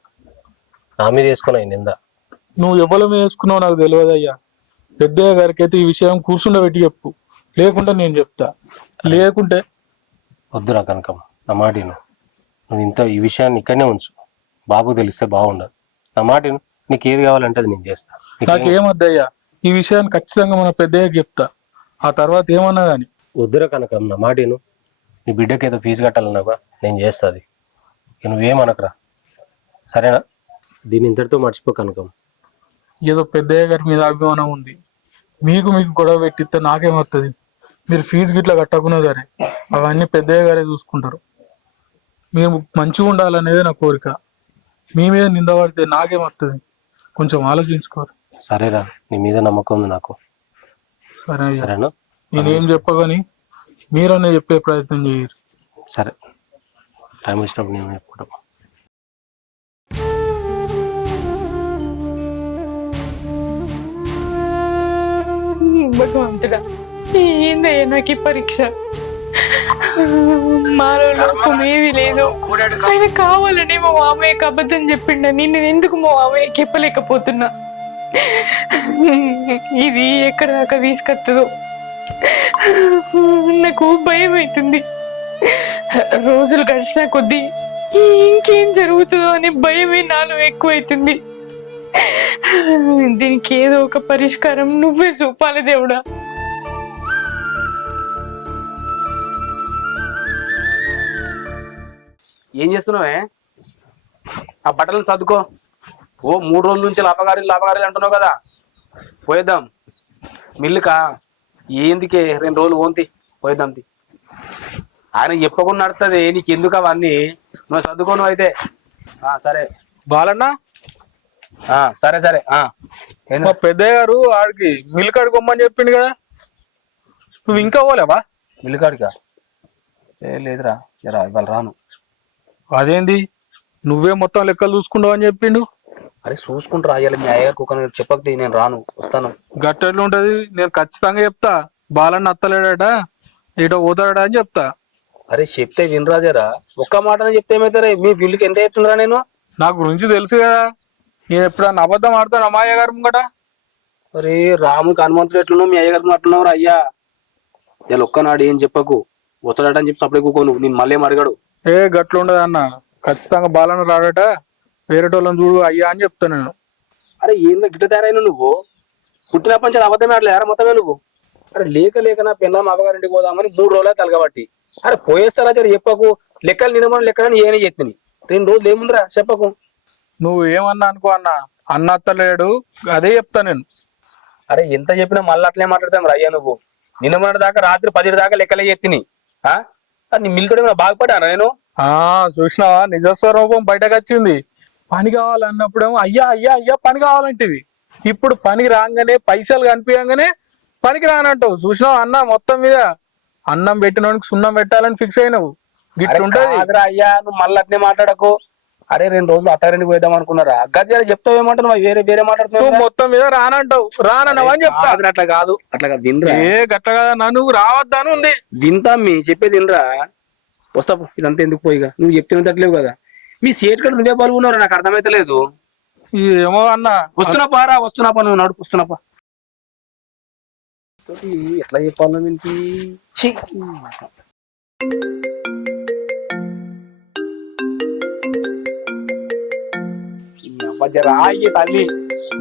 నా మీద వేసుకున్నా ఈ నింద. నువ్వు ఎవరి మీద వేసుకున్నావు నాకు తెలియదయ్యా. పెద్దయ్య గారికి అయితే ఈ విషయం కూర్చుండబెట్టి చెప్పు, లేకుంటే నేను చెప్తా. లేకుంటే వద్దురా కనకం, నా మాట విను. నువ్వు ఇంత ఈ విషయాన్ని ఇక్కడనే ఉంచు, బాబు తెలిస్తే బాగుండదు. నా మాట విను, నీకు ఏది కావాలంటే అది నేను చేస్తా. నాకేమద్దయ్యా, ఈ విషయాన్ని ఖచ్చితంగా మన పెద్దయ్యకి చెప్తా. ఆ తర్వాత ఏమన్నా కానీ. వద్దురా కనకం, నా మాట విను. నీ బిడ్డకి ఏదో ఫీజు కట్టాలన్నావా, నేను చేస్తుంది. నువ్వేమనకరా, సరేనా? దీని ఇంతటితో మర్చిపో కనకం. ఏదో పెద్దయ్య గారి మీద అభిమానం ఉంది, మీకు గొడవ పెట్టిస్తే నాకేమవుతుంది? మీరు ఫీజు గిట్లా కట్టకున్నా సరే అవన్నీ పెద్దయ్య గారే చూసుకుంటారు. మీరు మంచిగా ఉండాలనేదే నా కోరిక. మీ మీద నింద పడితే నాకేమవుతుంది? కొంచెం ఆలోచించుకోరు. సరేరా, నీ మీద నమ్మకం ఉంది నాకు. సరే అయ్యా, సరేనా? నేనేం చెప్పగాని మీరనే చెప్పే ప్రయత్నం చేయరు. సరే, టైం వచ్చినప్పుడు నేను చెప్పుకుంటాం. భగవంతుడా, ఏందయ్యా నాకు ఈ పరీక్ష? మాలో లోపం ఏది లేదు. ఆయన కావాలని మా మామయ్యకి అబద్ధం చెప్పిండని నేను ఎందుకు మా మామయ్య చెప్పలేకపోతున్నా? ఇది ఎక్కడ దాకా తీసుకొస్తుందో నాకు భయం అవుతుంది. రోజులు గడిచిన కొద్దీ ఇంకేం జరుగుతుందో అనే భయమే నాలో ఎక్కువైతుంది. దీనికి ఏదో ఒక పరిష్కారం నువ్వే చూపాలి దేవుడా. ఏం చేస్తున్నావే? ఆ బట్టలను సర్దుకో. ఓ 3 రోజుల నుంచి లాభగారీలు అంటున్నావు కదా, పోయేద్దాం మిల్లుకా. ఏందికే 2 రోజులు ఓంతి పోయేద్దాం. ఆయన చెప్పకుండా నడుతుంది, నీకు ఎందుకు అవన్నీ? నువ్వు సర్దుకోను అయితే. సరే బాలన్నా. సరే సరే. మా పెద్దయ్య గారు ఆడికి మిల్లు కడుకోమని చెప్పిండు కదా, నువ్వు ఇంకా పోలేవా? మిల్లు కాడికా? లేదురా, ఇవాళ రాను. అదేంది, నువ్వే మొత్తం లెక్కలు చూసుకుంటావు అని చెప్పిండు. అరే చూసుకుంటారా, అయ్యాలి మీ అయ్యారు కుక్క చెప్పకపోతే నేను రాను, వస్తాను. గట్టెట్లు ఉంటది, నేను ఖచ్చితంగా చెప్తా. బాలన్న అత్తలేడట, ఇటో పోతాడట అని చెప్తా. అరే చెప్తే వినరాజారా, ఒక్క మాటనే చెప్తే ఏమవుతారా? మీ బిల్లుకి ఎంత చెప్తున్నారా? నేను నా గురించి తెలుసు కదా, నేను ఎప్పుడన్నా అబద్ధం ఆడతాను మా అయ్య గారు ముంగట. అరే రాముకి హనుమంతుడు ఎట్లున్నావు, మీ అయ్యగారు అట్లున్నావురా అయ్యా. ఇలా ఒక్కనాడు ఏం చెప్పకు, వస్తాడట అని చెప్పి సపడే కూకోను, నేను మళ్ళీ అడిగాడు. ఏ గట్లు ఉండదు అన్న, ఖచ్చితంగా బాలన్న రాడట, వేరేటోళ్ళని చూడు అయ్యా అని చెప్తాను నేను. అరే ఏందో గిట్ట తయారైనా నువ్వు? పుట్టినప్పటి నుంచి అబద్ధమే ఆడలేరా మొత్తమే నువ్వు? అరే లేక నా పిల్ల అమ్మగారింటికి పోదామని 3 రోజులే తలగబట్టి. అరే పోయేస్తారా జర చెప్పకు, లెక్కలు నిలమని లెక్కలని ఏనే చెప్తుంది. 2 రోజులు ఏముందిరా చెప్పకు. నువ్వు ఏమన్నా అనుకో అన్న, అన్న అత్తలేడు అదే చెప్తా నేను. అరే ఎంత చెప్పినా మళ్ళీ అట్లే మాట్లాడతాం అయ్యా నువ్వు. నిన్న దాకా రాత్రి 10 దాకా లెక్కలే ఎత్తిని. నీ మిల్లుతో బాగుపడ్డానా నేను? చూసినావా, నిజస్వరూపం బయటకు వచ్చింది. పని కావాలన్నప్పుడేమో అయ్యా అయ్యా అయ్యా పని కావాలంటివి, ఇప్పుడు పనికి రాగానే పైసలు కనిపించగానే పనికి రానంటావు. చూసినావా అన్న, మొత్తం మీద అన్నం పెట్టినోనికి సున్నం పెట్టాలని ఫిక్స్ అయినావు అరే గిట్లుంటది. కాదురా అయ్యా, నువ్వు మళ్ళీ అట్నే మాట్లాడకు. అరే 2 రోజులు అత్తారింటికి పోయిద్దాం అనుకున్నారా? గది చెప్తావు ఏమంటారు, వేరే వేరే నువ్వు మాట్లాడుతున్నావు. మొత్తం మీద రానంటావు, రానన్నావు అని చెప్తా. అట్లా కాదు, అట్లా కాదు, వినరా. ఏ గట్ల కదా, నువ్వు రావద్దాను ఉంది. వింతా మీ చెప్పేది వినరా. వస్తావు, ఇదంతా ఎందుకు పోయిగా, నువ్వు చెప్తున్నట్లేవు కదా. మీ సేట్ కాడ నువ్వే పాల్గొన్నారా, నాకు అర్థమైతే లేదు. ఏమో అన్న, వస్తున్నా రా, వస్తున్నా పా, నువ్వు నడుపు, వస్తున్నా పా. ఎట్లా చెప్పాలో వీనికి. ఛీ. రాయి తల్లి,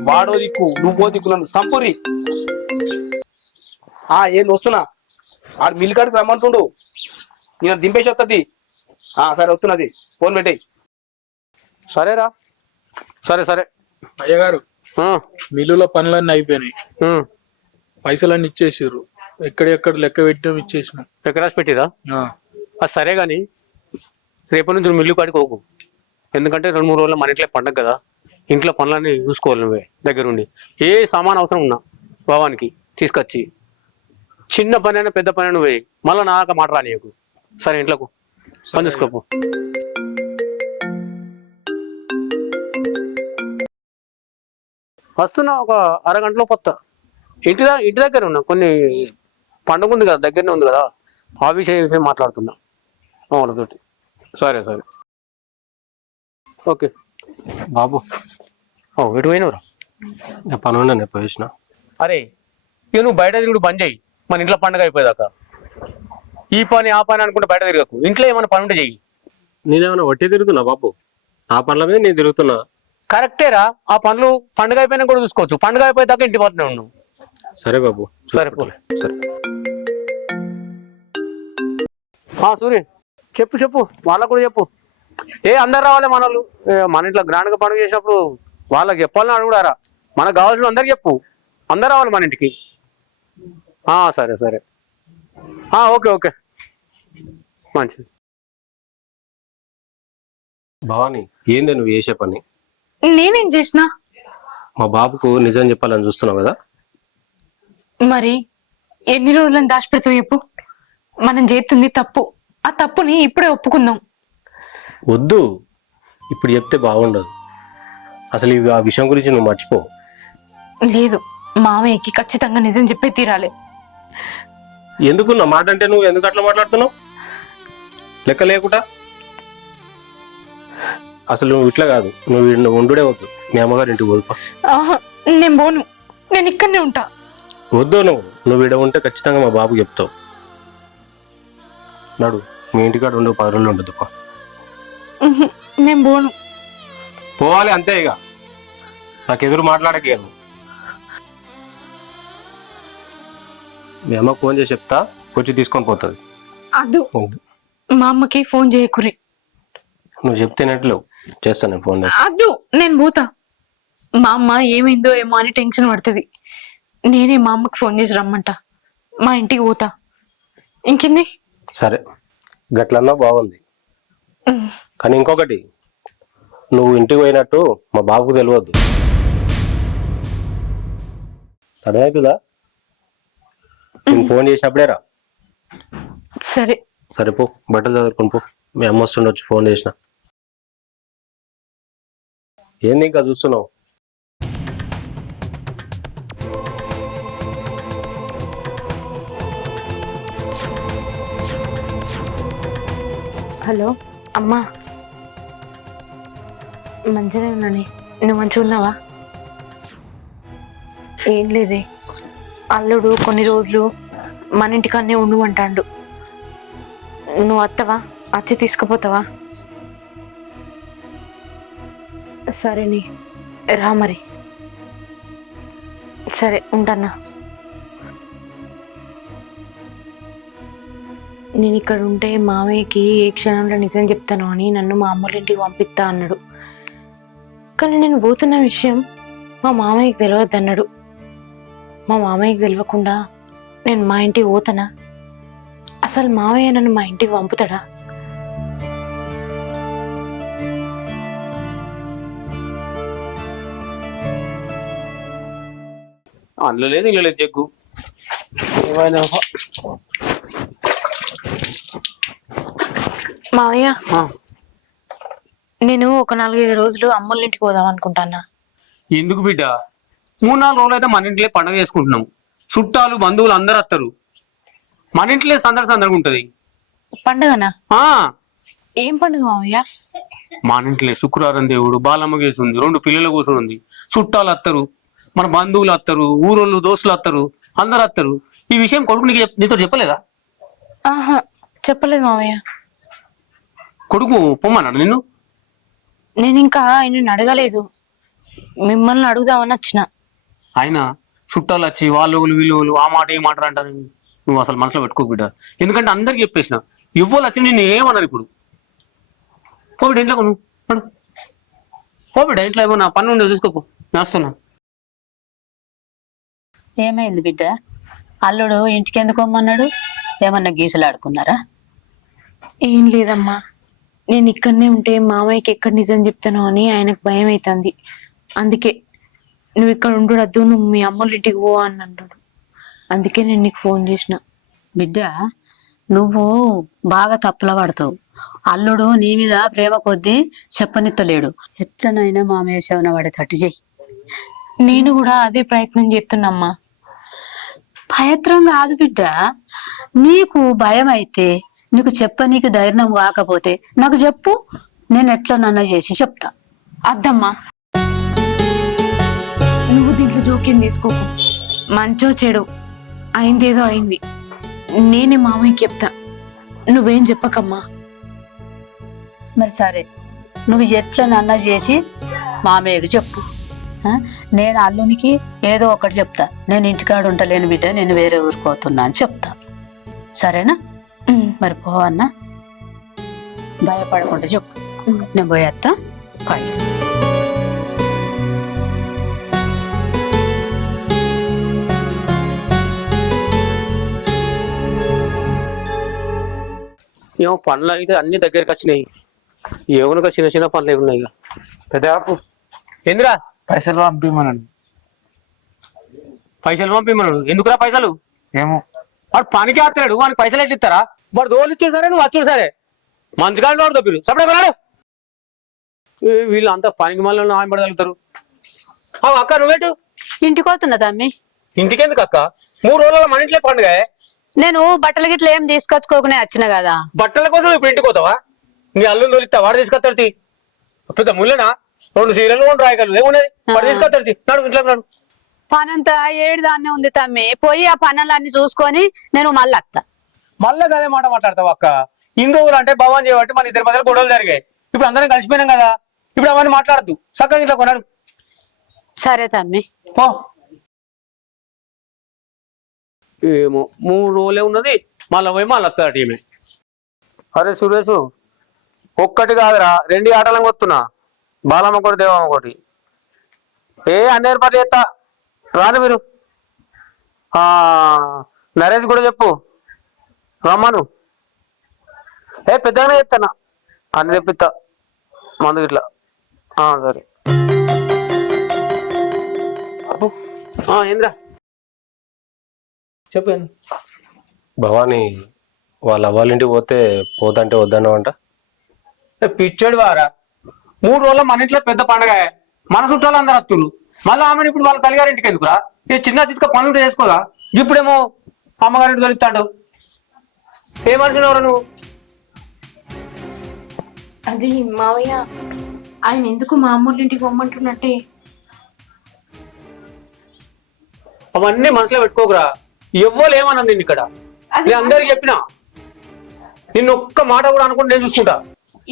వాడో దిక్కు నువ్వో దిక్కు, నన్ను సంపురి. ఏంది వస్తున్నా, ఆడు మిల్ కాడికి రమ్మంటుండు, నేను దింపేసి వస్తుంది. సరే వస్తున్నది, ఫోన్ పెట్టేయి. సరేరా, సరే సరే. అయ్యగారు మిల్లులో పనులన్నీ అయిపోయినాయి, పైసలన్నీ ఇచ్చేసారు. ఎక్కడెక్కడ లెక్క పెట్టాం, ఇచ్చేసినాం. ఎక్కడ రాసి పెట్టిరా? అది సరే కానీ రేపటి నుంచి నువ్వు మిల్లు కాడికి పోకు. ఎందుకంటే 2-3 రోజులు మన ఇంట్లో పండగ కదా, ఇంట్లో పనులన్నీ చూసుకోవాలి నువ్వే దగ్గరుండి. ఏ సామాన్ అవసరం ఉన్నా భావానికి తీసుకొచ్చి, చిన్న పని అయినా పెద్ద పని అయినా నువ్వే. మళ్ళీ నాకు మాట రానియకు, సరే? ఇంట్లోకు పని చూసుకోపు. వస్తున్నా, ఒక అరగంటలో కొత్త. ఇంటి దగ్గర ఉన్నా, కొన్ని పండుగ ఉంది కదా, దగ్గరనే ఉంది కదా, ఆ విషయం మాట్లాడుతున్నా వాళ్ళతోటి. సరే సరే, ఓకే బాబు ఎటు పోయినవరా? పని ఉండే పోయేసిన. అరే ఇక నువ్వు బయట తిరుగుడు బంద్ చేయి, మన ఇంట్లో పండుగ అయిపోయేదాకా. ఈ పని ఆ పని అనుకుంటే బయట తిరగకు, ఇంట్లో ఏమైనా పని ఉంటే చెయ్యి. నేనేమన్నా వట్టి తిరుగుతున్నా బాబు? ఆ పనుల మీద నేను తిరుగుతున్నా. కరెక్టేరా, ఆ పనులు పండుగ అయిపోయినా కూడా చూసుకోవచ్చు. పండుగ అయిపోయేదాకా ఇంటి పట్టునే ఉన్నావు. సరే బాబు, సరే పోలే. సూర్య చెప్పు చెప్పు, వాళ్ళకు కూడా చెప్పు. అందరు రావాలి మన వాళ్ళు. మన ఇంట్లో గ్రాండ్ గా పండుగ చేసినప్పుడు వాళ్ళకి చెప్పాలని అడుగుడారా. మనకు కావాల్సిన అందరికి చెప్పు, అందరు రావాలి మన ఇంటికి. సరే సరే, ఓకే ఓకే, మంచిది. భవాని, ఏందే నువ్వు చేసే పని? నేనేం చేసినా? మా బాబుకు నిజం చెప్పాలని చూస్తున్నావు కదా. మరి ఎన్ని రోజులను దాచిపెడతావు చెప్పు? మనం చేస్తుంది తప్పు, ఆ తప్పుని ఇప్పుడే ఒప్పుకుందాం. వద్దు, ఇప్పుడు చెప్తే బాగుండదు. అసలు ఆ విషయం గురించి నువ్వు మర్చిపో. లేదు, మామయ్యకి ఖచ్చితంగా నిజం చెప్పే తీరాలి. ఎందుకు నా మాట అంటే నువ్వు ఎందుకు అట్లా మాట్లాడుతున్నావు? లెక్క లేకుండా. అసలు నువ్వు ఇట్లా కాదు, నువ్వు ఉండుడే వద్దు. మీ అమ్మగారి ఇంటికి పోదు. నేను పోను, నేను ఇక్కడనే ఉంటా. వద్దు, నువ్వు ఈడ ఉంటే ఖచ్చితంగా మా బాబు చెప్తావు. నడు, మీ ఇంటికాడ ఉండే 10 రోజులు ఉండదు. నేను పోను. పోవాలి అంతే, ఇక నాకు ఎదురు మాట్లాడకేను. మీ అమ్మకు ఫోన్ చేసి చెప్తా, వచ్చి తీసుకొని పోతుంది. అద్దు, మా అమ్మకి ఫోన్ చేయకురి. నువ్వు చెప్తేనట్లు చేస్తాను, నేను ఫోన్ చేస్తా. అద్దు, నేను పోతా. మా అమ్మ ఏమైందో ఏమో అని టెన్షన్ పడుతుంది. నేనే మా అమ్మకి ఫోన్ చేసి రమ్మంట, మా ఇంటికి పోతా. ఇంకింది. సరే, గట్లన్నా బాగుంది. కానీ ఇంకొకటి, నువ్వు ఇంటికి పోయినట్టు మా బాబుకు తెలియద్దు. అర్థమవుతుందా? నేను ఫోన్ చేసినప్పుడే రా. సరే సరే, పో, బట్టలు చదువుకొని పో. మీ అమ్మ వస్తుండొచ్చు, ఫోన్ చేసిన. ఏంది ఇంకా చూస్తున్నావు? హలో అమ్మా, మంచిగా ఉన్నాను. నువ్వు మంచిగా ఉన్నావా? ఏం లేదే, అల్లుడు కొన్ని రోజులు మన ఇంటికన్నే ఉండు అంటాడు. నువ్వు వస్తావా? వచ్చి తీసుకుపోతావా? సరేని, రా మరి. సరే, ఉంటానా. నేను ఇక్కడ ఉంటే మామయ్యకి ఏ క్షణంలో నిజం చెప్తాను అని నన్ను మా అమ్మోళ్ళ ఇంటికి పంపిస్తా అన్నాడు. కానీ నేను పోతున్న విషయం మా మామయ్యకి తెలియద్దు అన్నాడు. మా మామయ్యకి తెలియకుండా నేను మా ఇంటికి పోతానా? అసలు మామయ్య నన్ను మా ఇంటికి పంపుతాడా? అందులో లేదు, ఇంట్లో లేదు జగ్గు. మావయ్య ఆ, నేను ఒక 4-5 రోజులు అమ్మోళ్ళ ఇంటికి పోదాం అనుకుంటానా. ఎందుకు బిడ్డ 3-4 రోజులు అయితే మన ఇంట్లో పండుగ చేసుకుంటున్నాం. చుట్టాలు బంధువులు అందరు వస్తారు. మన ఇంట్లో సందడిగా ఉంటది. పండుగనా? ఆ ఏం పండుగ మావయ్య? మన ఇంట్లో శుక్రవారం దేవుడు బాలమ్మ కేసు ఉంది, 2 పిల్లల కూర్చొని ఉంది. చుట్టాలు వస్తారు, మన బంధువులు వస్తారు, ఊరోళ్ళు దోస్తులు వస్తారు, అందరు వస్తారు. ఈ విషయం కొడుకు నీతో చెప్పలేదా? ఆహా, చెప్పలేదు మావయ్య. కొడుకు పొమ్మన్నాడు నిన్ను? నేను ఇంకా ఆయనని అడగలేదు, మిమ్మల్ని అడుగుదామని వచ్చిన. ఆయన చుట్టాలు వచ్చి వాళ్ళు వీళ్ళు ఆ మాట ఈ మాట అంటారు. నువ్వు అసలు మనసులో పెట్టుకోకు బిడ్డ. ఎందుకంటే అందరికి చెప్పేసిన ఇవ్వాలి వచ్చి నిన్ను ఏమన్నారు. ఇప్పుడు పో బిడ్డ ఇంట్లో నువ్వు పో బిడ్డ, ఇంట్లో ఏమన్నా పని ఉండేది చూసుకోపో, నేస్తున్నా. ఏమైంది బిడ్డ? అల్లుడు ఇంటికి ఎందుకు రమ్మన్నాడు? ఏమన్నా గీసలాడుకున్నారా? ఏం లేదమ్మా, నేను ఇక్కడనే ఉంటే మామయ్యకి ఎక్కడ నిజం చెప్తానో అని ఆయనకు భయం అవుతుంది. అందుకే నువ్వు ఇక్కడ ఉండొద్దు, నువ్వు మీ అమ్మోళ్ళ ఇంటికి పో అని అన్నాడు. అందుకే నేను నీకు ఫోన్ చేసిన. బిడ్డ, నువ్వు బాగా తప్పుల పడతావు. అల్లుడు నీ మీద ప్రేమ కొద్దీ చెప్పనిత్తలేడు. ఎట్లనైనా మామయ్య శవన పడేటట్టు చెయ్యి. నేను కూడా అదే ప్రయత్నం చేస్తున్నామ్మా. భయత్రం కాదు బిడ్డ, నీకు భయం అయితే నీకు చెప్పనీకి ధైర్యం కాకపోతే నాకు చెప్పు, నేను ఎట్లనన్నా చేసి చెప్తా. అద్దమ్మా, నువ్వు దీంట్లో జోక్యం తీసుకోకు. మంచో చెడు అయిందేదో అయింది, నేనే మామయ్యకి చెప్తా, నువ్వేం చెప్పకమ్మా. మరి సరే, నువ్వు ఎట్లనన్నా చేసి మామయ్యకు చెప్పు. నేను అల్లునికి ఏదో ఒకటి చెప్తా. నేను ఇంటికాడ ఉంటలేను బిడ్డ, నేను వేరే ఊరికి పోతున్నా అని చెప్తా. సరేనా? మరి పోవన్నా, భయపడకుండా చెప్పు. నేను పోయేస్తా. బాయ్. ఏమో పనులు అయితే అన్ని దగ్గరికి వచ్చినాయి. ఏమనగా చిన్న చిన్న పనులు ఏమున్నాయి. ఇక పెద్ద ఆపు, ఏందిరా? పైసలు పంపిమనండి. పైసలు పంపిమన్నాడు. ఎందుకురా పైసలు? ఏమో, వాడు పనికి ఆస్తాడు, వానికి పైసలు ఎట్లా ఇస్తారా? వాడు దోలు ఇచ్చాడు సరే, నువ్వు వచ్చాడు సరే, మంచిగా వాడు దొబ్బిరు సపడే కొన్నాడు. వీళ్ళు అంతా పనికి మళ్ళీ ఆమెపడగలుగుతారు. అక్క నువ్వేటు ఇంటికి పోతున్నా తమ్మి. ఇంటికెందుకు అక్క? 3 రోజుల మన ఇంట్లో పండుగ. నేను బట్టలు గిట్ల ఏం తీసుకొచ్చుకోకనే వచ్చిన కదా. బట్టల కోసం ఇప్పుడు ఇంటికి పోతావా? నీ అల్లుని తోలిస్తా, వాడు తీసుకొస్తాడు. పెద్ద ముళ్ళనా? 2 సీరియల్ 2 రాయగలరు ఏమున్నది, వాడు తీసుకొస్తాడు. నాడు ఇంట్లో నాడు. పనంతా ఏడు దాన్నే ఉంది తమ్మి. పోయి ఆ పనులన్నీ చూసుకొని నేను మళ్ళీ వస్తా. మళ్ళీ అదే మాట మాట్లాడతావు అక్క. ఇన్ని రోజులు అంటే భవాన్ చేయబట్టి మన ఇద్దరి మధ్యలో గొడవలు జరిగాయి. ఇప్పుడు అందరం కలిసిపోయినాం కదా, ఇప్పుడు అవన్నీ మాట్లాడద్దు. చక్కగా ఇంట్లో కొన్నాడు. సరే తమ్మి. ఏమో 3 రోజులే ఉన్నది, మళ్ళీ పోయి మళ్ళీ వస్తాడు ఈమె. అరే సురేష్, ఒక్కటి కాదురా 2 ఆటలను వస్తున్నా. బాలమ్మ ఒకటి, దేవమ్మ ఒకటి. అన్ని ఏర్పాటు చేస్తా, రాను మీరు. నరేష్ కూడా చెప్పు రమ్మను. పెద్దగానే చెప్తానా, అన్ని తెప్పిస్తా మందు ఇట్లా. సరే ఏంద్రా చెప్పాను. భవానీ వాళ్ళ అవ్వాలింటికి పోతంటే వద్దన్నావు అంట. పిచ్చోడు వారా, 3 రోజుల మన ఇంట్లో పెద్ద పండగ, మన చుట్టాలు అందరు వస్తున్నారు. మళ్ళీ ఆమెను ఇప్పుడు వాళ్ళ తల్లిగారింటికి ఎందుకురా? ఇది చిన్న చిత్క పనులు చేసుకోదా? ఇప్పుడేమో అమ్మగారింటి తొలిస్తాడు. ఏ మనిషి ఎవరు నువ్వు? అది మావయ్య, ఆయన ఎందుకు మా అమ్మోళ్ళ ఇంటికి పొమ్మంటున్నట్టే. అవన్నీ మనసులో పెట్టుకోకురా. ఎవ్వరు ఏమన్నా నిన్ను ఇక్కడ, నేను అందరికి చెప్పినా. నిన్ను ఒక్క మాట కూడా అనుకుంటే నేను చూసుకుంటా.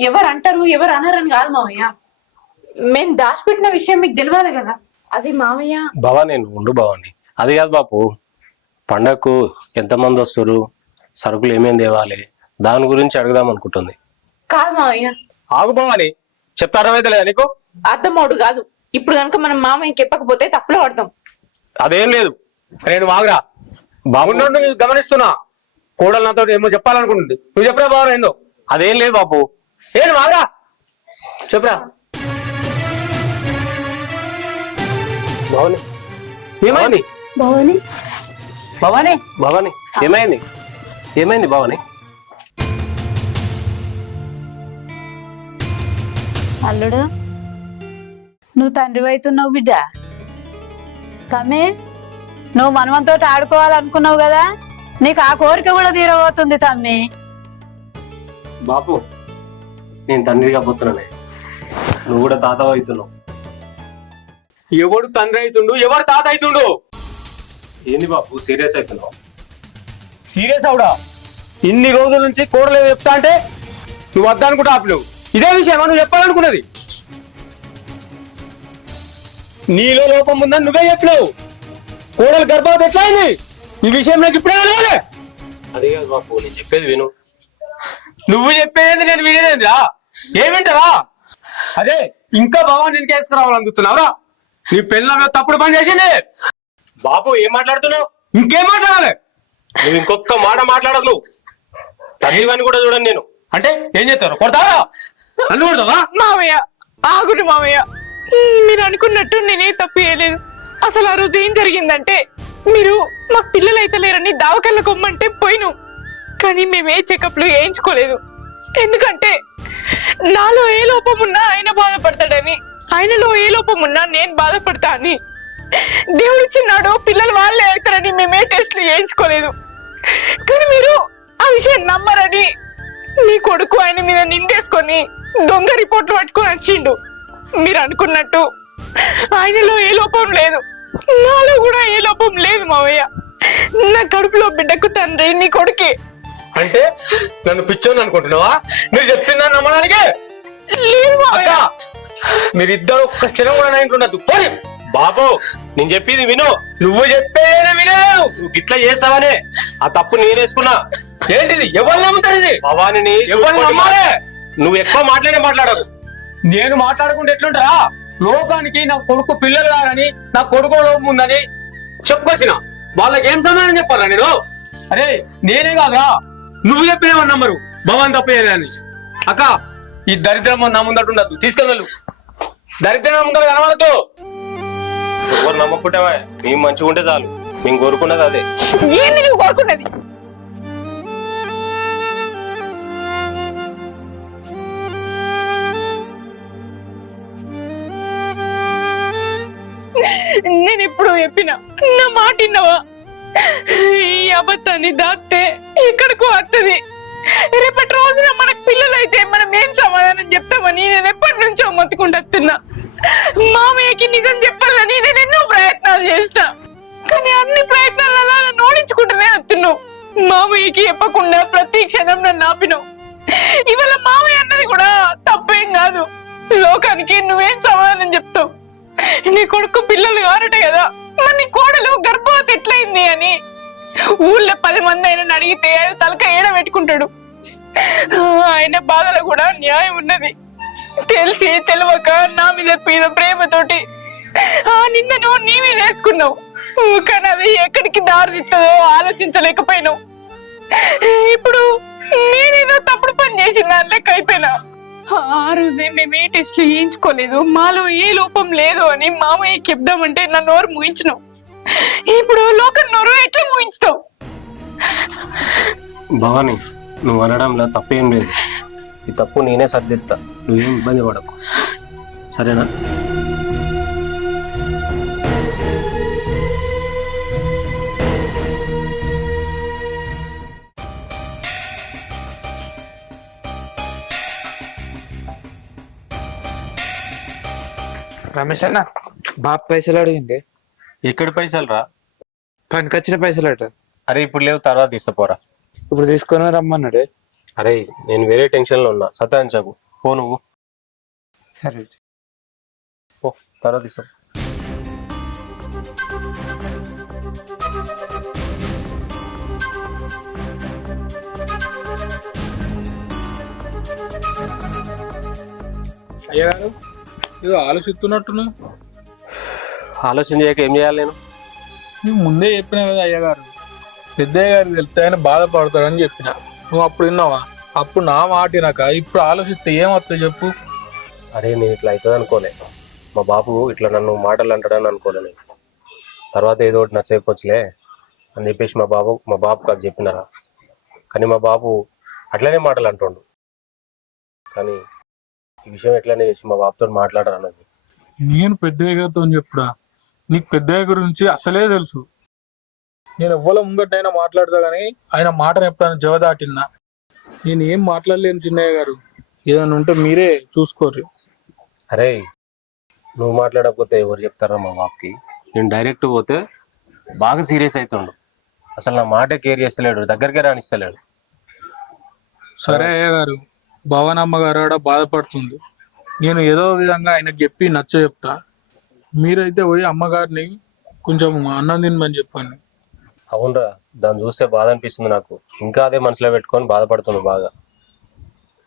ఎవరు అంటారు ఎవరు అనరని కాదు మావయ్య, మేము దాచిపెట్టిన విషయం మీకు తెలియాలి కదా. అది మావయ్య. భవానీ నువ్వు ఉండు భవానీ. అది కాదు బాపు, పండగకు ఎంతమంది వస్తారు, సరుకులు ఏమేమి తేవాలి, దాని గురించి అడుగుదాం అనుకుంటుంది. కాదు మావయ్య. ఆగు భవానీ, చెప్తా అర్థమైతే లేదా నీకు? అర్థమవుడు కాదు. ఇప్పుడు కనుక మనం మామయ్యకి చెప్పకపోతే తప్పులో పడతాం. అదేం లేదు, నేను వాగురా బాగుండు గమనిస్తున్నా. కోడలు నాతో ఏమో చెప్పాలనుకుంటుంది, నువ్వు చెప్పరా బాబు ఏందో. అదేం లేదు బాపు, ఏంటి వాగురా చెప్పరా. భవానీ ఏమైంది భవాని? భవానీ? భవానీ ఏమైంది? ఏమైంది భవానీ? అల్లుడు నువ్వు తండ్రి అవుతున్నావు బిడ్డ. తమ్మి నువ్వు మనమంతో ఆడుకోవాలనుకున్నావు కదా, నీకు ఆ కోరిక కూడా తీరబోతుంది తమ్మి. బాపు నేను తండ్రిగా పోతున్నానే, నువ్వు కూడా తాత అవుతున్నావు. ఎవడు తండ్రి అవుతుండు, ఎవడు తాత అవుతుండు? ఏంది బాపు సీరియస్ అవుతున్నావు? సీరియస్ అవుడా? ఇన్ని రోజుల నుంచి కూడలేదు చెప్తా అంటే నువ్వు వద్దనుకుంటా ఆపినావు. ఇదే విషయమా నువ్వు చెప్పాలనుకున్నది? నీలో లోపం ఉందని నువ్వే చెప్పినావు. కోడలు గర్భవతి ఎట్లా అయింది? ఈ విషయం నాకు ఇప్పుడే అడగాలి. అదే కాదు బాపు, నేను చెప్పేది విను. నువ్వు చెప్పేది నేను వినేదేంద్రా? ఏమింటరా? అదే ఇంకా బాగా నేను కేసుకురావాలనుకుంటున్నావురా? నీ పెళ్ళ తప్పుడు పని చేసింది. బాపు ఏం మాట్లాడుతున్నావు? ఇంకేం మాట్లాడాలి? నువ్వు ఇంకొక మాట మాట్లాడదు. నువ్వు తండ్రివని కూడా చూడండి నేను. అంటే ఏం చేస్తారు? కొడతావా? నన్ను కొడతావా? మామయ్య ఆగుడు మామయ్య, మీరు అనుకున్నట్టు నేనే తప్పు చేయలేదు. అసలు ఆ రోజు ఏం జరిగిందంటే, మీరు మాకు పిల్లలు అయితే లేరని దావకల్ల కొమ్మంటే పోయిను, కానీ మేమే చెకప్లు వేయించుకోలేదు. ఎందుకంటే నాలో ఏ లోపం ఉన్నా ఆయన బాధపడతాడని, ఆయనలో ఏ లోపం ఉన్నా నేను బాధపడతా అని. దేవుడిచ్చిన్నాడు పిల్లలు వాళ్ళే అవుతారని మేమే టెస్ట్లు చేయించుకోలేదు. కానీ మీరు ఆ విషయం నమ్మరని మీ కొడుకు ఆయన మీద నిందేసుకొని దొంగ రిపోర్ట్లు పట్టుకొని వచ్చిండు. మీరు అనుకున్నట్టు ఆయనలో ఏ లోపం లేదు, నాలో కూడా ఏ లోపం లేదు మావయ్య. నా కడుపులో బిడ్డకు తండ్రి నీ కొడుకే. అంటే నన్ను పిచ్చోని అనుకుంటున్నావా? మీరు చెప్పిందని నమ్మడానికి లేదు మావయ్య. మీరిద్దరు ఒక్క క్షణం కూడా నైంటుండదు. పోనీ బాబు నేను చెప్పేది విను. నువ్వు చెప్పేదే వినలేదు. నువ్వు గిట్లా చేస్తావనే ఆ తప్పు నేనేసుకున్నా. ఏంటిది? ఎవరు నమ్ముతారు ఇది? భవానిని ఎవరు నమ్మాలి? నువ్వు ఎక్కువ మాట్లాడకు. నేను మాట్లాడుకుంటే ఎట్లుంటారా? లోకానికి నా కొడుకు పిల్లలు కారని, నా కొడుకు లోపం ఉందని చెప్పుకొచ్చిన వాళ్ళకి ఏం సమాధానం చెప్పాలా నేను? అరే నేనే కాదురా, నువ్వు చెప్పినవని నమ్మరు. భవాన్ తప్పేదని. అక్క ఈ దరిద్రం నా ముందట ఉండద్దు. తీసుకొని వెళ్ళు. దరిద్రం ముందర కనబడద్దు. ఎవరు నమ్మకుంటే మేము మంచిగా ఉంటే చాలు. మేము కోరుకున్నది అదే. ఏంది నువ్వు కోరుకున్నది? నేను ఎప్పుడు చెప్పినా నా మాట విన్నావా? ఈ అబద్ధాన్ని దాస్తే ఇక్కడికి వస్తుంది. రేపటి రోజున మనకు పిల్లలు అయితే మనం ఏం సమాధానం చెప్తామని నేను ఎప్పటి నుంచో మొత్తుకుంటూ వస్తున్నా. మామయ్యకి నిజం చెప్పాలని నేను ఎన్నో ప్రయత్నాలు చేస్తా, కానీ అన్ని ప్రయత్నాలలో నన్ను ఓడించుకుంటూనే వస్తున్నావు. మామయ్యకి చెప్పకుండా ప్రతి క్షణం నన్ను ఆపినావు. ఇవాళ మామయ్య అన్నది కూడా తప్పేం కాదు. లోకానికి నువ్వేం సమాధానం చెప్తావు? నీ కొడుకు పిల్లలు కారట కదా, మరి నీ కోడలు గర్భవతి ఎట్లయింది అని ఊళ్ళో 10 మంది ఆయన అడిగితే ఆయన తలక ఏడ పెట్టుకుంటాడు. ఆయన బాధలో కూడా న్యాయం ఉన్నది. తెలిసి తెలియక నా మీద ప్రేమతోటి ఆ నిన్నను నీ మీద వేసుకున్నావు, కానీ అది ఎక్కడికి దారిస్తుందో ఆలోచించలేకపోయినావు. ఇప్పుడు నేనేదో తప్పుడు పని చేసిన లెక్క అయిపోయినా. ఆ రోజే మేము ఏ టెస్ట్లు చేయించుకోలేదు, మాలో ఏ లోపం లేదు అని మామయ్యకి చెప్దామంటే నా నోరు ముగించినావు. ఇప్పుడు లోకం నోరు ఎట్లా ముగించుతావు? భవాని నువ్వు అనడంలో తప్పేం లేదు. ఈ తప్పు నేనే సర్దిస్తా. నువ్వేం ఇబ్బంది పడకు, సరేనా? రమేష్ అన్న బాబు పైసలు అడిగింది. ఎక్కడి పైసలు రా? పనికొచ్చిన పైసలు అట. అరే ఇప్పుడు లేవు, తర్వాత తీసుకుపోరా. ఇప్పుడు తీసుకొని రమ్మన్నాడు. అరే నేను వేరే టెన్షన్ లో ఉన్నా, సతాయించకు. పో నువ్వు. సరే పో, తర్వాత తీసుకో. అయ్యగారు ఏదో ఆలోచిస్తున్నట్టును. ఆలోచన చేయక ఏం చేయాలి నేను? నువ్వు ముందే చెప్పినా కదా అయ్యగారు, పెద్దయ్య గారికి వెళ్తే ఆయన బాధపడతాడని చెప్పిన. నువ్వు అప్పుడు విన్నావా? అప్పుడు నా మాటినాక ఇప్పుడు ఆలోచిస్తే ఏమవుతుంది చెప్పు? అరే నేను ఇట్లా అవుతుంది అనుకోలే. మా బాబు ఇట్లా నన్ను మాటలు అంటాడని అనుకోలే నేను. తర్వాత ఏదో ఒకటి నచ్చకపోవచ్చులే అని చెప్పేసి మా బాబుకి అది చెప్పినారా. కానీ మా బాబు అట్లనే మాటలు అంటుండు. కానీ ఈ విషయం ఎట్లనే చేసి మా బాబుతో మాట్లాడరా అన్నది. నేను పెద్దయ్య గారితో చెప్పుడా, నీకు పెద్దయ్య గురించి అసలే తెలుసు. నేను ఎవ్వల ముంగటైనా మాట్లాడతా కానీ ఆయన మాటను ఎప్పుడైనా జవదాటిన్నా. నేను ఏం మాట్లాడలేను చిన్నయ్య గారు, ఏదైనా ఉంటే మీరే చూసుకోర్రి. అరే నువ్వు మాట్లాడకపోతే ఎవరు చెప్తారా మా బాబుకి? నేను డైరెక్ట్ పోతే బాగా సీరియస్ అవుతుండు, అసలు నా మాట కేర్ చేస్తలేడు, దగ్గరికే రానిస్తలేడు. సరే అయ్య గారు, భవనమ్మ గారు కూడా బాధపడుతుంది. నేను ఏదో విధంగా ఆయనకు చెప్పి నచ్చ చెప్తా. మీరైతే పోయి అమ్మగారిని కొంచెం అన్నం తినమని చెప్పండి. అవునరా, దాన్ని చూస్తే బాధ అనిపిస్తుంది నాకు. ఇంకా అదే మనసులో పెట్టుకొని బాధపడుతుంది బాగా.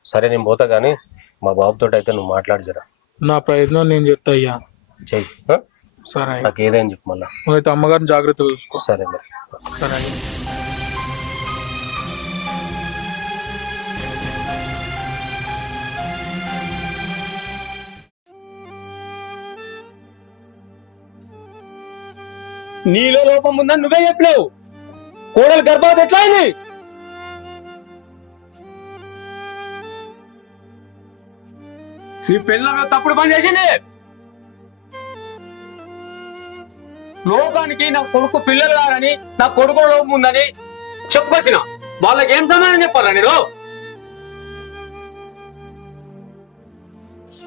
సరే నేను పోతా కానీ మా బాబుతో అయితే నువ్వు మాట్లాడజరా. నా ప్రయత్నం నేను చెప్తా అయ్యా. చెయ్యి. సరే అయ్యా. నాకు ఏదైనా చెప్పు మళ్ళా. నువ్వైతే అమ్మగారిని జాగ్రత్తగా చూసుకో. సరే మరి. సరే అయ్యా. నీలో లోపం ఉందని నువ్వే చెప్పినావు. కోడలు గర్భవతి ఎట్లా అయింది? నీ పిల్లలు తప్పుడు పని చేసింది. లోకానికి నా కొడుకు పిల్లలు కాదని, నా కొడుకుల లోపం ఉందని చెప్పుకొచ్చిన వాళ్ళకి ఏం సమాధానం చెప్పాలా నేను?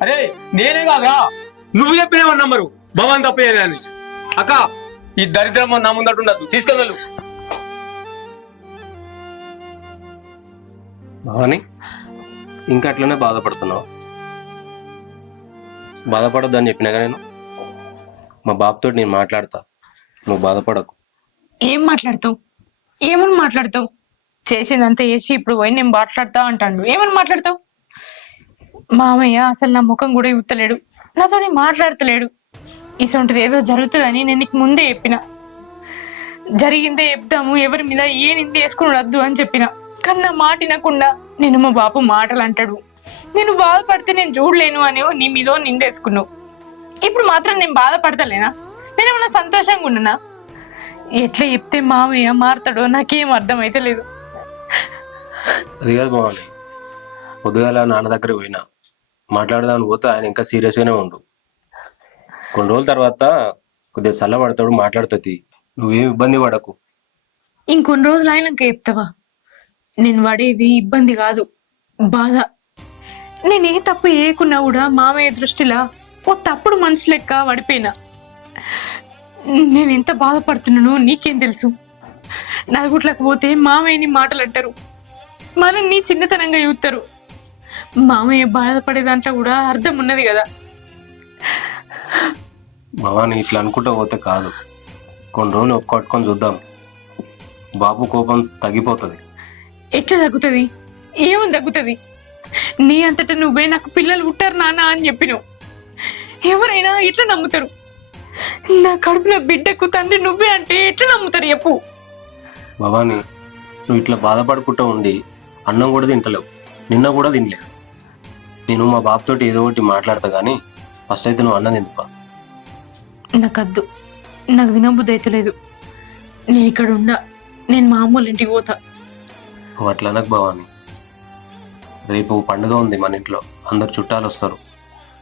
అరే నేనే కాదురా, నువ్వు చెప్పినావు నంబరు భవన్ తప్పేదని. అక్క ఈ దరిద్రం నా ముందట ఉండదు, తీసుకెళ్ళు. భవాని ఇంకా అట్లనే బాధపడుతున్నావు? బాధపడద్దు అని చెప్పినాగా నేను. మా బాబుతో నేను మాట్లాడతా, నువ్వు బాధపడకు. ఏం మాట్లాడుతావు? ఏమని మాట్లాడతావు? చేసిందంతా చేసి ఇప్పుడు పోయి నేను మాట్లాడతా అంటాడు. ఏమని మాట్లాడతావు? మామయ్య అసలు నా ముఖం కూడా ఇవ్వలేడు, నాతో మాట్లాడతలేడు. ఇసొంటిది ఏదో జరుగుతుందని నేను నీకు ముందే చెప్పిన. జరిగిందే చెప్దాము, ఎవరి మీద ఏ నింద వేసుకుని వద్దు అని చెప్పిన. కానీ నా మాట వినకుండా నేను మా బాపు మాటలు అంటాడు. నేను బాధపడితే నేను చూడలేను అని నీ మీద నిందేసుకున్నావు. ఇప్పుడు మాత్రం నేను బాధపడతలేనా? నేనేమన్నా సంతోషంగా ఉన్నానా? ఎట్లా చెప్తే మామయ్య మారుతాడో నాకేం అర్థమైతే లేదు. అది కాదు భవాని, పొద్దుగాల నాన్న దగ్గర పోయినా మాట్లాడదామని పోతే ఆయన ఇంకా సీరియస్గానే ఉండు. కొన్ని రోజుల తర్వాత కొద్దిగా చల్లబడతాడు, మాట్లాడుతుంది. నువ్వేం ఇబ్బంది పడకు. ఇంకొన్ని రోజులు ఆయనక చెప్తావా? నేను పడేది ఇబ్బంది కాదు, బాధ. నేనే తప్పు చేయకున్నా కూడా మామయ్య దృష్టిలా ఓ తప్పుడు మనిషి లెక్క పడిపోయినా. నేను ఎంత బాధపడుతున్నానో నీకేం తెలుసు? నలుగుట్లకు పోతే మామయ్యని మాటలు అంటారు, మనం నీ చిన్నతనంగా చూస్తారు. మామయ్య బాధపడే దాంట్లో కూడా అర్థం ఉన్నది కదా. భవాని ఇట్లా అనుకుంటా పోతే కాదు, కొన్ని రోజులు ఒప్పుకొట్టుకొని చూద్దాం, బాబు కోపం తగ్గిపోతుంది. ఎట్లా తగ్గుతుంది? ఏమని తగ్గుతుంది? నీ అంతటా నువ్వే నాకు పిల్లలు పుట్టారు నాన్న అని చెప్పినావు. ఎవరైనా ఎట్లా నమ్ముతారు? నా కడుపులో బిడ్డకు తండ్రి నువ్వే అంటే ఎట్లా నమ్ముతారు చెప్పు? భవాని నువ్వు ఇట్లా బాధపడుకుంటూ ఉండి అన్నం కూడా తింటలేవు, నిన్న కూడా తినలేవు. నేను మా బాబుతోటి ఏదో ఒకటి మాట్లాడతా కానీ ఫస్ట్ అయితే నువ్వు అన్నం తిందుపా. నాకద్దు, నాకు తినబుద్ధి అయితే లేదు. నేను ఇక్కడ ఉండా, నేను మా అమ్మోళ్ళ ఇంటికి పోతా. నువ్వు అట్లా అనకు భవాని. రేపు పండుగ ఉంది మన ఇంట్లో, అందరు చుట్టాలు వస్తారు.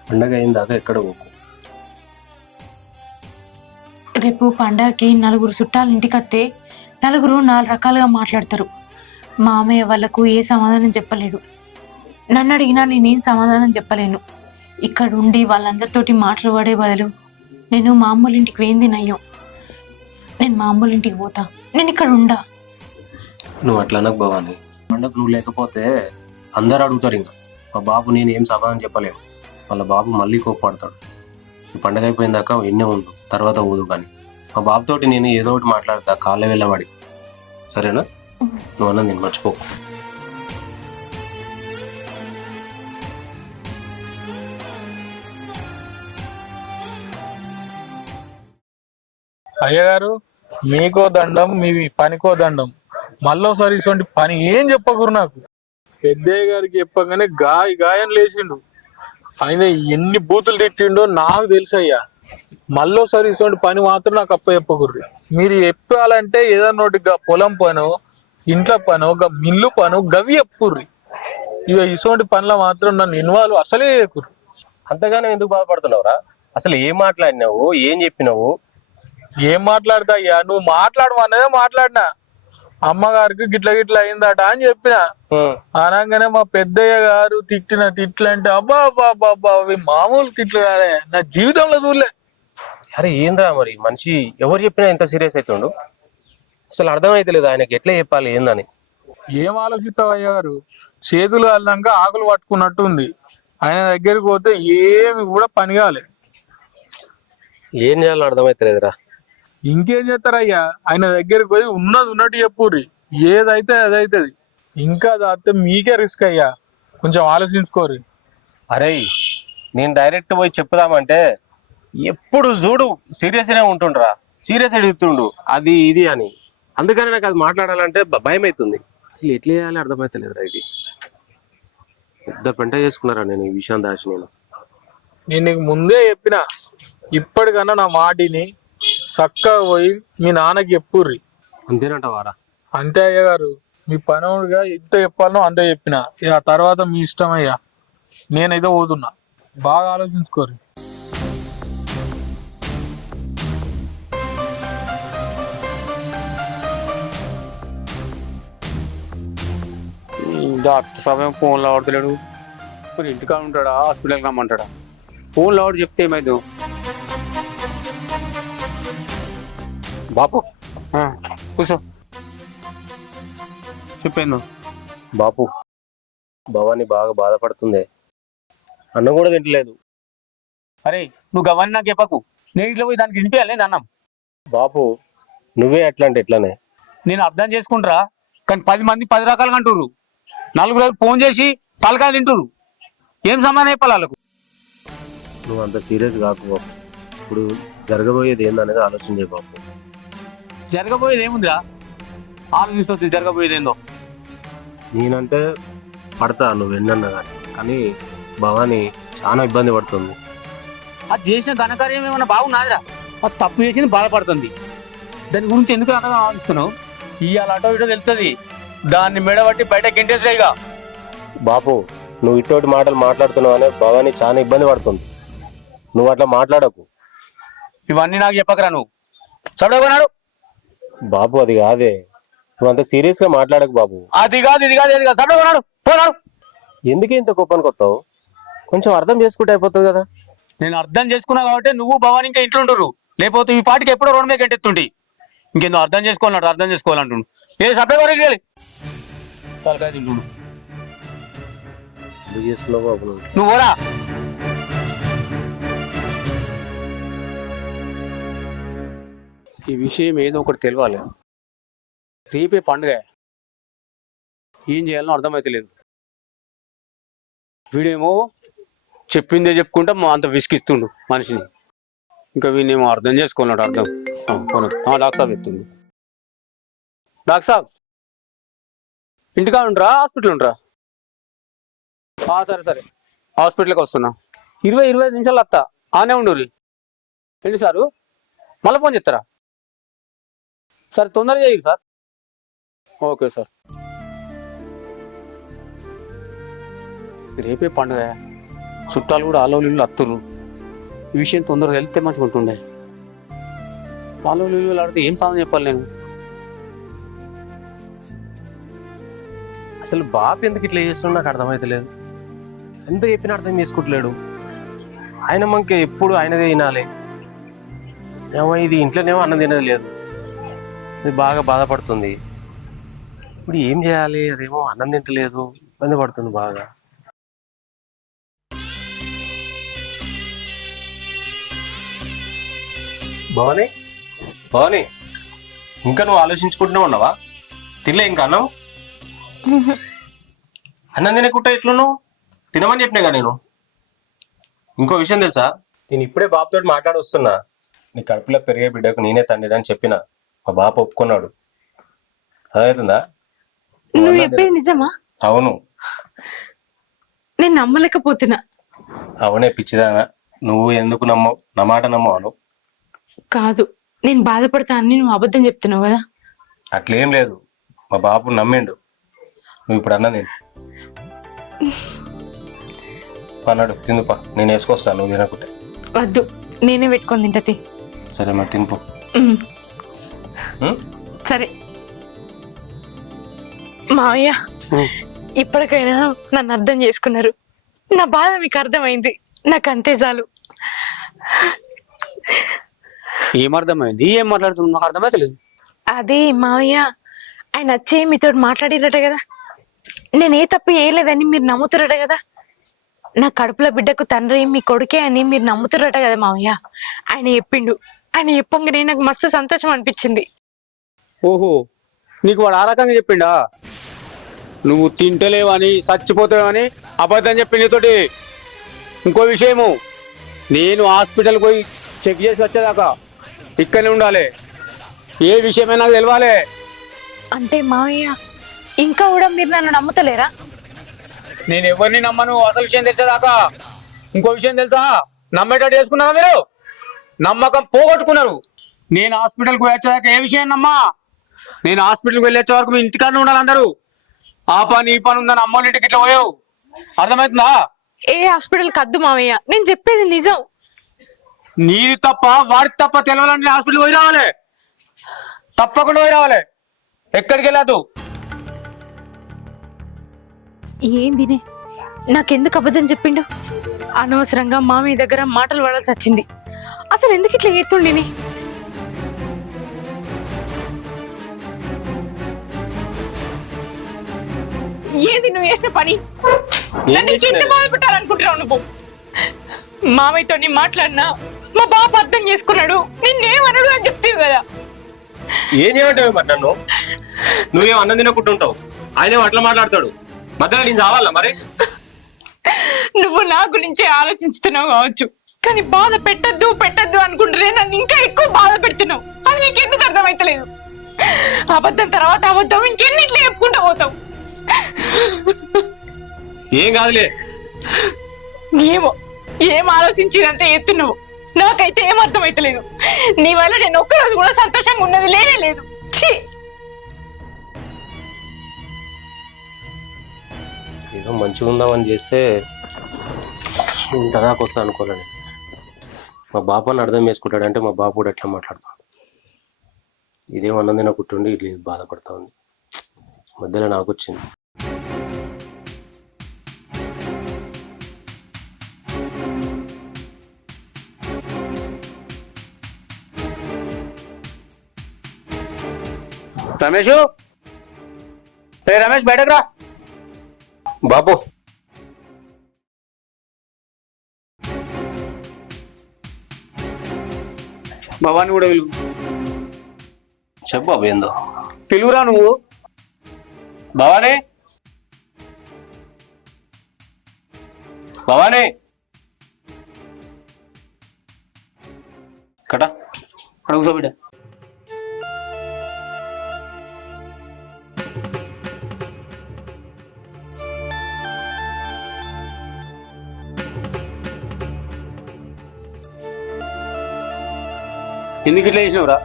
పండుగ అయిన దాకా ఎక్కడ పోకు. రేపు పండగకి నలుగురు చుట్టాలు ఇంటికి వస్తే నలుగురు 4 రకాలుగా మాట్లాడతారు. మామయ్య వాళ్ళకు ఏ సమాధానం చెప్పలేడు. నన్ను అడిగినా నేనేం సమాధానం చెప్పలేను. ఇక్కడ ఉండి వాళ్ళందరితోటి మాట్లాడే బదులు నేను మా అమ్మోళ్ళ ఇంటికి వేయింది నయ్యం. నేను మా అమ్మోళ్ళ ఇంటికి పోతా, నేను ఇక్కడ ఉండా. నువ్వు అట్లా అనకు భవాని. పండుగ నువ్వు లేకపోతే అందరు అడుగుతారు. ఇంకా మా బాబు నేను ఏం సమాధానం చెప్పలేము, వాళ్ళ బాబు మళ్ళీ కోప్పడతాడు. ఈ పండుగ అయిపోయిన దాకా ఎన్నే ఉండు, తర్వాత ఊదు. కానీ మా బాబుతోటి నేను ఏదో ఒకటి మాట్లాడతా, కాళ్ళ వెళ్ళబడి. సరేనా? నువ్వు అన్న నేను మర్చిపోకు. అయ్యగారు మీకో దండం, మీ పనికో దండం. మళ్ళోసారి ఇటువంటి పని ఏం చెప్పకూరు నాకు. పెద్దయ్య గారికి చెప్పగానే గాయం లేచిండు. ఆయన ఎన్ని బూతులు తిట్టిండో నాకు తెలుసు అయ్యా. మళ్ళోసారి ఇటువంటి పని మాత్రం నాకు అప్ప చెప్పకూర్రి. మీరు చెప్పాలంటే ఏదన్నా ఒకటి పొలం పను, ఇంట్లో పను, మిల్లు పను గవి చెప్పుర్రి. ఇక ఇటువంటి పనుల మాత్రం నన్ను ఇన్వాల్వ్ అసలే చేయకూరు. అంతగానో ఎందుకు బాధపడుతున్నావురా? అసలు ఏం మాట్లాడినావు, ఏం చెప్పినావు? ఏం మాట్లాడతా అయ్యా, నువ్వు మాట్లాడమన్నదే మాట్లాడినా. అమ్మగారికి గిట్ల గిట్ల అయిందట అని చెప్పిన. అనగానే మా పెద్దయ్య గారు తిట్టిన తిట్లు అంటే అబ్బా అబ్బా అబ్బా అబ్బా, అవి మామూలు తిట్లు కాదే, నా జీవితంలో చూడలే. అరే ఏంద్రా మరి మనిషి ఎవరు చెప్పినా ఎంత సీరియస్ అవుతుండు? అసలు అర్థమైతలేదు ఆయనకి ఎట్లా చెప్పాలి ఏందని. ఏం ఆలోచిస్తావు అయ్య గారు? చేతులు అల్లాక ఆకులు పట్టుకున్నట్టు ఉంది. ఆయన దగ్గరికి పోతే ఏమి కూడా పని కాలే. ఏం చేయాలో అర్థమైతలేదురా. ఇంకేం చేస్తారయ్యా, ఆయన దగ్గరికి పోయి ఉన్నది ఉన్నట్టు చెప్పుర్రి, ఏదైతే అదైతుంది. ఇంకా దాస్తే మీకే రిస్క్ అయ్యా, కొంచెం ఆలోచించుకోరు. అరే నేను డైరెక్ట్ పోయి చెప్పుదామంటే ఎప్పుడు చూడు సీరియస్ గానే ఉంటుండ్రా, సీరియస్ అడుగుతుండు అది ఇది అని. అందుకని నాకు అది మాట్లాడాలంటే భయం అవుతుంది. అసలు ఎట్లా చేయాలి అర్థమైతలేదురా. ఇది పెద్ద పెంట చేసుకున్నారా నేను ఈ విషయం దాచి. నేను నీకు ముందే చెప్పిన, ఇప్పటికన్నా నా మాటిని చక్కగా పోయి మీ నాన్నకి చెప్పుర్రి. అంతేనంటవారా? అంతే అయ్య గారు, మీ పనవుడుగా ఎంత చెప్పాలనో అంతే చెప్పిన. ఇక ఆ తర్వాత మీ ఇష్టం అయ్యా, నేనైతే పోతున్నా. బాగా ఆలోచించుకోరు. డాక్టర్ సమయం ఫోన్లో ఆడుతలేడు. మరి ఇంటికాడ ఉంటాడా, హాస్పిటల్కి రమ్మంటాడా? ఫోన్లో ఆడు చెప్తే ఏమైంది? బాపు కూర్చో, చెప్పాను. బాపు భవాని బాగా బాధపడుతుంది, అన్నం కూడా తింటలేదు. అరే నువ్వు గవ్వని నాకు చెప్పకు, నేను ఇట్లా పోయి దానికి తినిపించాలి నేను అన్నం. బాపు నువ్వే ఎట్లా అంటే ఎట్లానే? నేను అర్థం చేసుకుంటారా, కానీ 10 మంది 10 రకాలుగా అంటుర్రు. 4 ఫోన్ చేసి తలకాయ తింటుర్రు. ఏం సమాధానం చెప్పాలి వాళ్ళకు? నువ్వు అంత సీరియస్ కాకు బాపు. ఇప్పుడు జరగబోయేది ఏందనేది ఆలోచించే బాపు. జరగబోయేది ఏముందిరా, ఆలోచిస్తుంది జరగబోయేది ఏందో. నేనంటే పడతా నువ్వు ఎన్నన్నా కానీ భవాని చాలా ఇబ్బంది పడుతుంది. అది చేసిన ఘనకార్యం ఏమన్నా బాగున్నాదిరా? అది తప్పు చేసింది బాధపడుతుంది. దాని గురించి ఎందుకు అంతగా ఆలోచిస్తున్నావు? ఇవాళ అటో ఇటో తెలుస్తుంది, దాన్ని మెడబట్టి బయట గెంటేసేగా. బాపు నువ్వు ఇటువంటి మాటలు మాట్లాడుతున్నావు అనే భవాని చాలా ఇబ్బంది పడుతుంది. నువ్వు అట్లా మాట్లాడకు. ఇవన్నీ నాకు చెప్పకరా, నువ్వు చదవనాడు. బాపు అది కాదే, నువ్వు అంత సీరియస్ గా మాట్లాడకు బాబు. అది కాదు ఇది కాదు, చదవనాడు పోనాడు. ఎందుకే ఇంత కోపానికి వస్తావు? కొంచెం అర్థం చేసుకుంటే అయిపోతుంది కదా. నేను అర్థం చేసుకున్నా కాబట్టి నువ్వు భవాని ఇంకా ఇంట్లో ఉంటురు, లేకపోతే ఈ పాటికి ఎప్పుడో రోడ్డు మీద గంటెత్తుండి. ఇంకేందో అర్థం చేసుకోవాలంట, అర్థం చేసుకోవాలంటుండు. ఏ సభ్య వరకు తలకాయ తింటుండు. ఎందుకు చేస్తున్నావు బాబు నువ్వు పోరా. ఈ విషయం ఏదో ఒకటి తెలియాలి. రేపే పండుగ, ఏం చేయాలో అర్థమైతలేదు. వీడేమో చెప్పిందే చెప్పుకుంటా అంత విసిగిస్తుండు మనిషిని. ఇంకా వీనేమో అర్థం చేసుకోవాలన్నాడు. అర్థం డాక్టర్ సాబ్ చెప్తుండు. డాక్టర్ సాబ్ ఇంటికా ఉండరా, హాస్పిటల్ ఉండరా? సరే సరే, హాస్పిటల్కి వస్తున్నా. 20-25 నిమిషాలు వస్తా, ఆనే ఉండు. ఏంటి సారు, మళ్ళీ ఫోన్ చేస్తారా? సరే తొందరగా చేయండి సార్. Okay sir. రేపే పండుగ, చుట్టాలు కూడా ఆలోలీలు అత్తురు. ఈ విషయం తొందరగా వెళ్తే మంచిగా ఉంటుండే. ఆలోలీలు ఆడితే ఏం సాధన చెప్పాలి నేను? అసలు బాపు ఎందుకు ఇట్లా చేస్తున్నా నాకు అర్థమైతలేదు. ఎంత చెప్పినా అర్థం చేసుకుంటలేడు. ఆయన మనకి ఎప్పుడు ఆయనదే వినాలి. ఏమో ఇది ఇంట్లోనేమో అన్నం తినది లేదు, ఇది బాగా బాధపడుతుంది. ఇప్పుడు ఏం చేయాలి? అదేమో అన్నం తింటలేదు, ఇబ్బంది పడుతుంది బాగా. భవాని భవాని ఇంకా నువ్వు ఆలోచించుకుంటూనే ఉన్నావా? తినలే ఇంకా అన్నం? అన్నం తినకుంటా ఎట్లున్నావు? తినమని చెప్పినాగా నేను. ఇంకో విషయం తెలుసా, నేను ఇప్పుడే బాబుతో మాట్లాడి వస్తున్నా. నీ కడుపులో పెరిగే బిడ్డకు నేనే తండ్రి అని చెప్పిన. మా బాబు ఒప్పుకున్నాడు. అదవుతుందా? నువ్వు చెప్పేది నిజమా? అవును. నేను నమ్మలేకపోతున్నా. అవునే పిచ్చిదానా, నువ్వు ఎందుకు నమ్మవు? నా మాట నమ్మవు? కాదు, నేను బాధపడతా అని నువ్వు అబద్ధం చెప్తున్నావు కదా. అట్లేం లేదు, మా బాబు నమ్మిండు. నువ్వు ఇప్పుడు అన్నది అన్నాడు తిందుపా, నేను వేసుకొస్తాను నువ్వు తినకుంటే. వద్దు, నేనే పెట్టుకొని తింటది. సరే మరి తినుపో. సరే మావయ్య, ఇప్పటికైనా నన్ను అర్థం చేసుకున్నారు. నా బాధ మీకు అర్థమైంది, నాకు అంతే చాలు. ఏం అర్థమైంది? ఏం మాట్లాడుతున్నావు? నాకు అర్థమైతలేదు. అదే మావయ్య, ఆయన వచ్చి మీతో మాట్లాడిరట కదా, నేను ఏ తప్పు చేయలేదని మీరు నమ్ముతారట కదా. నా కడుపులో బిడ్డకు తండ్రి మీ కొడుకే అని మీరు నమ్ముతారట కదా మావయ్య. ఆయన చెప్పిండు. ఆయన చెప్పంగానే నాకు మస్తు సంతోషం అనిపించింది. ఓహో, నీకు వాడు ఆ రకంగా చెప్పిండా? నువ్వు తింటలేవని చచ్చిపోతావని అబద్ధం చెప్పి నీతోటి. ఇంకో విషయము, నేను హాస్పిటల్కి పోయి చెక్ చేసి వచ్చేదాకా ఇక్కడనే ఉండాలి. ఏ విషయమైనా నాకు తెలవాలి. అంటే మావయ్య, ఇంకా కూడా మీరు నన్ను నమ్ముతలేరా? నేను ఎవరిని నమ్మను అసలు విషయం తెలిసేదాకా. ఇంకో విషయం తెలుసా, నమ్మేటట్టు చేసుకున్నారా మీరు? నమ్మకం పోగొట్టుకున్నారు. నేను హాస్పిటల్కి పోయి వచ్చేదాకా ఏ విషయం నమ్మా? నేను హాస్పిటల్కి వెళ్ళి వచ్చే వరకు మీ ఇంటికాడనే ఉండాలి అందరూ. ఆ పని ఈ పని ఉందని అమ్మోని ఇంటికి ఇట్లా పోయావు, అర్థమవుతుందా? ఏ హాస్పిటల్ కద్దు మావయ్య, నేను చెప్పేది నిజం. నీది తప్ప వాడికి తప్ప తెలవాలని హాస్పిటల్ పోయి రావాలి, తప్పకుండా పోయి రావాలి. ఎక్కడికి వెళ్ళదు. ఏందినే నాకెందుకు అబద్ధం చెప్పిండు? అనవసరంగా మామయ్య దగ్గర మాటలు పడాల్సి వచ్చింది. అసలు ఎందుకు ఇట్లా చేస్తుండిని? ఏది నువ్వు చేసిన పని? నన్ను ఎంత బాధ పెట్టాలనుకుంటున్నావు నువ్వు? మామయ్యతో నీ మాట్లాడినా మా బాబు అర్థం చేసుకున్నాడు, నిన్నేమన్నాడు అని చెప్తావు కదా. ఏం చేయమంటావు మరి నన్ను? నువ్వేం అన్నం తినకుంటుంటావు, ఆయన అట్లా మాట్లాడతాడు. మధ్యలో నేను చావాలా మరి? నువ్వు నా గురించే ఆలోచిస్తున్నావు కావచ్చు, కానీ బాధ పెట్టద్దు అనుకుంటున్నా నన్ను ఇంకా ఎక్కువ బాధ పెడుతున్నావు. అది నీకు ఎందుకు అర్థమైతలేదు? అబద్ధం తర్వాత అబద్ధం ఇంకెన్నిట్లో చెప్పుకుంటూ పోతావు. ఏం కాదులే. ఏమో, ఏం ఆలోచించినంత ఎత్తున్నావు. నాకైతే ఏం అర్థమైతలేదు. నీ వల్ల నేను ఒక్కరోజు కూడా సంతోషంగా ఉన్నది లేనే లేదు. ఛీ! ఏదో మంచిగా ఉందామని చేస్తే ఇంత దాకా వస్తా అనుకోలేను. మా బాబాని అర్థం చేసుకుంటాడంటే మా బాబు కూడా ఎట్లా మాట్లాడతాడు. ఇదేం అన్నది నాకు కుట్టుండి ఇట్లా బాధపడతా ఉంది. మధ్యలో నాకు వచ్చింది. రమేష్, రమేష్ బయటకు రా. బాబు భవాని కూడా పిలువు. చెప్పు బాబు, ఏందో పిలువురా నువ్వు. భవానీ, భవానీ కట అడుగుసో బిడ్డ. ఎందుకు ఇట్లా చేసినవురా?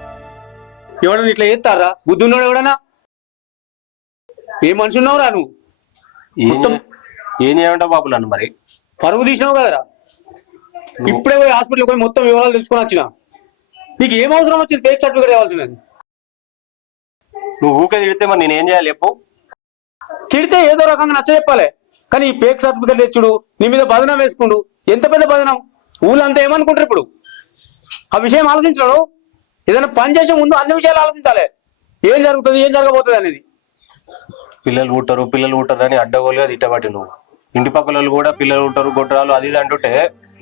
ఎవడన్నా ఇట్లా చేస్తారా? బుద్ధి ఉన్నాడు ఎవడన్నా? ఏ మనిషి ఉన్నావురా నువ్వు? ఏం చేయమంటావు బాబు నన్ను? మరి పరుగు తీసినావు కదరా. ఇప్పుడే పోయి హాస్పిటల్కి పోయి మొత్తం వివరాలు తెలుసుకొని వచ్చిన. నీకు ఏం అవసరం వచ్చింది ఫేక్ సర్టిఫికేట్ కావాల్సినది? నువ్వు ఊకే తిడితే మరి నేనేం చేయాలి చెప్పు? తిడితే ఏదో రకంగా నచ్చ చెప్పాలి, కానీ ఈ ఫేక్ సర్టిఫికేట్ తెచ్చుడు, నీ మీద బదనం వేసుకుండు. ఎంత పెద్ద బదనం! ఊళ్ళంతా ఏమనుకుంటారు ఇప్పుడు? ఆ విషయం ఆలోచించడు. ఏదైనా పని చేసే ముందు అన్ని విషయాలు ఆలోచించాలి. ఏం జరుగుతుంది, ఏం జరగబోతుంది అనేది. పిల్లలు పుట్టరు అని అడ్డగోలుగా తిట్టబట్టి నువ్వు ఇంటి పక్కల వాళ్ళు కూడా పిల్లలు ఉంటారు గొడ్రాలు అది ఇది అంటుంటే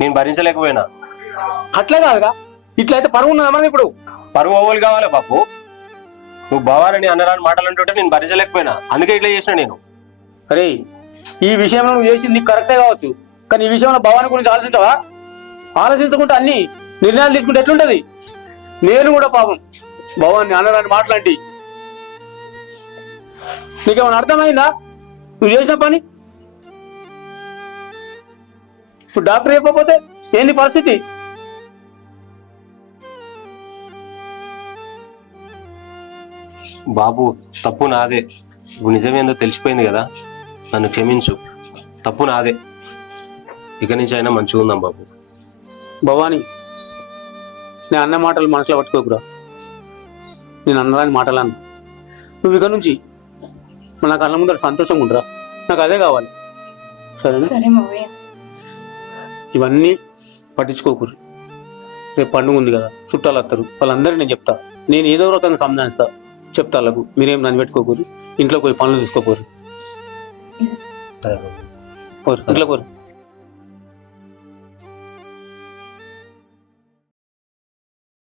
నేను భరించలేకపోయినా. అట్లే కాదుగా, ఇట్లయితే పరువు ఉన్నదా మరి? ఇప్పుడు పరువు ఓవలు కావాలి బాబు. నువ్వు బావాలని అన్నరాని మాటలు అంటుంటే నేను భరించలేకపోయినా, అందుకే ఇట్లా చేసిన నేను. అరే, ఈ విషయంలో నువ్వు చేసింది నీకు కరెక్టే కావచ్చు, కానీ ఈ విషయంలో భవాని గురించి ఆలోచించవా? ఆలోచించకుండా అన్ని నిర్ణయాలు తీసుకుంటే ఎట్లుంటది? నేను కూడా పాపం భవాన్ని అన్నరాని మాటలాంటి. నీకేమైనా అర్థమైందా నువ్వు చేసిన పని? ఇప్పుడు డాక్టర్ చెప్పకపోతే ఏంది పరిస్థితి? బాబు తప్పు నాదే. ఇప్పుడు నిజమేందో తెలిసిపోయింది కదా, నన్ను క్షమించు. తప్పు నాదే. ఇక నుంచి అయినా మంచిగా ఉందాం బాబు. భవాని, నేను అన్న మాటలు మనసులో పట్టుకోకురా. నేను అన్నదాని మాటలు అన్న. నువ్వు ఇక నుంచి నా కళ్ళ ముందర సంతోషంగా ఉండరా. నాకు అదే కావాలి, సరేనా? సరే మావయ్య. ఇవన్నీ పట్టించుకోకూరు. రేపు పండుగ ఉంది కదా, చుట్టాలు వస్తారు, వాళ్ళందరికీ నేను చెప్తా. నేను ఏదో రకంగా సంధానిస్తా. చెప్తా వాళ్ళకు, మీరేం నన్ను పెట్టుకోకూరు. ఇంట్లో పోయి పనులు చూసుకోకూరు. సరే బాబు. పోరు, ఇంట్లో పోరు.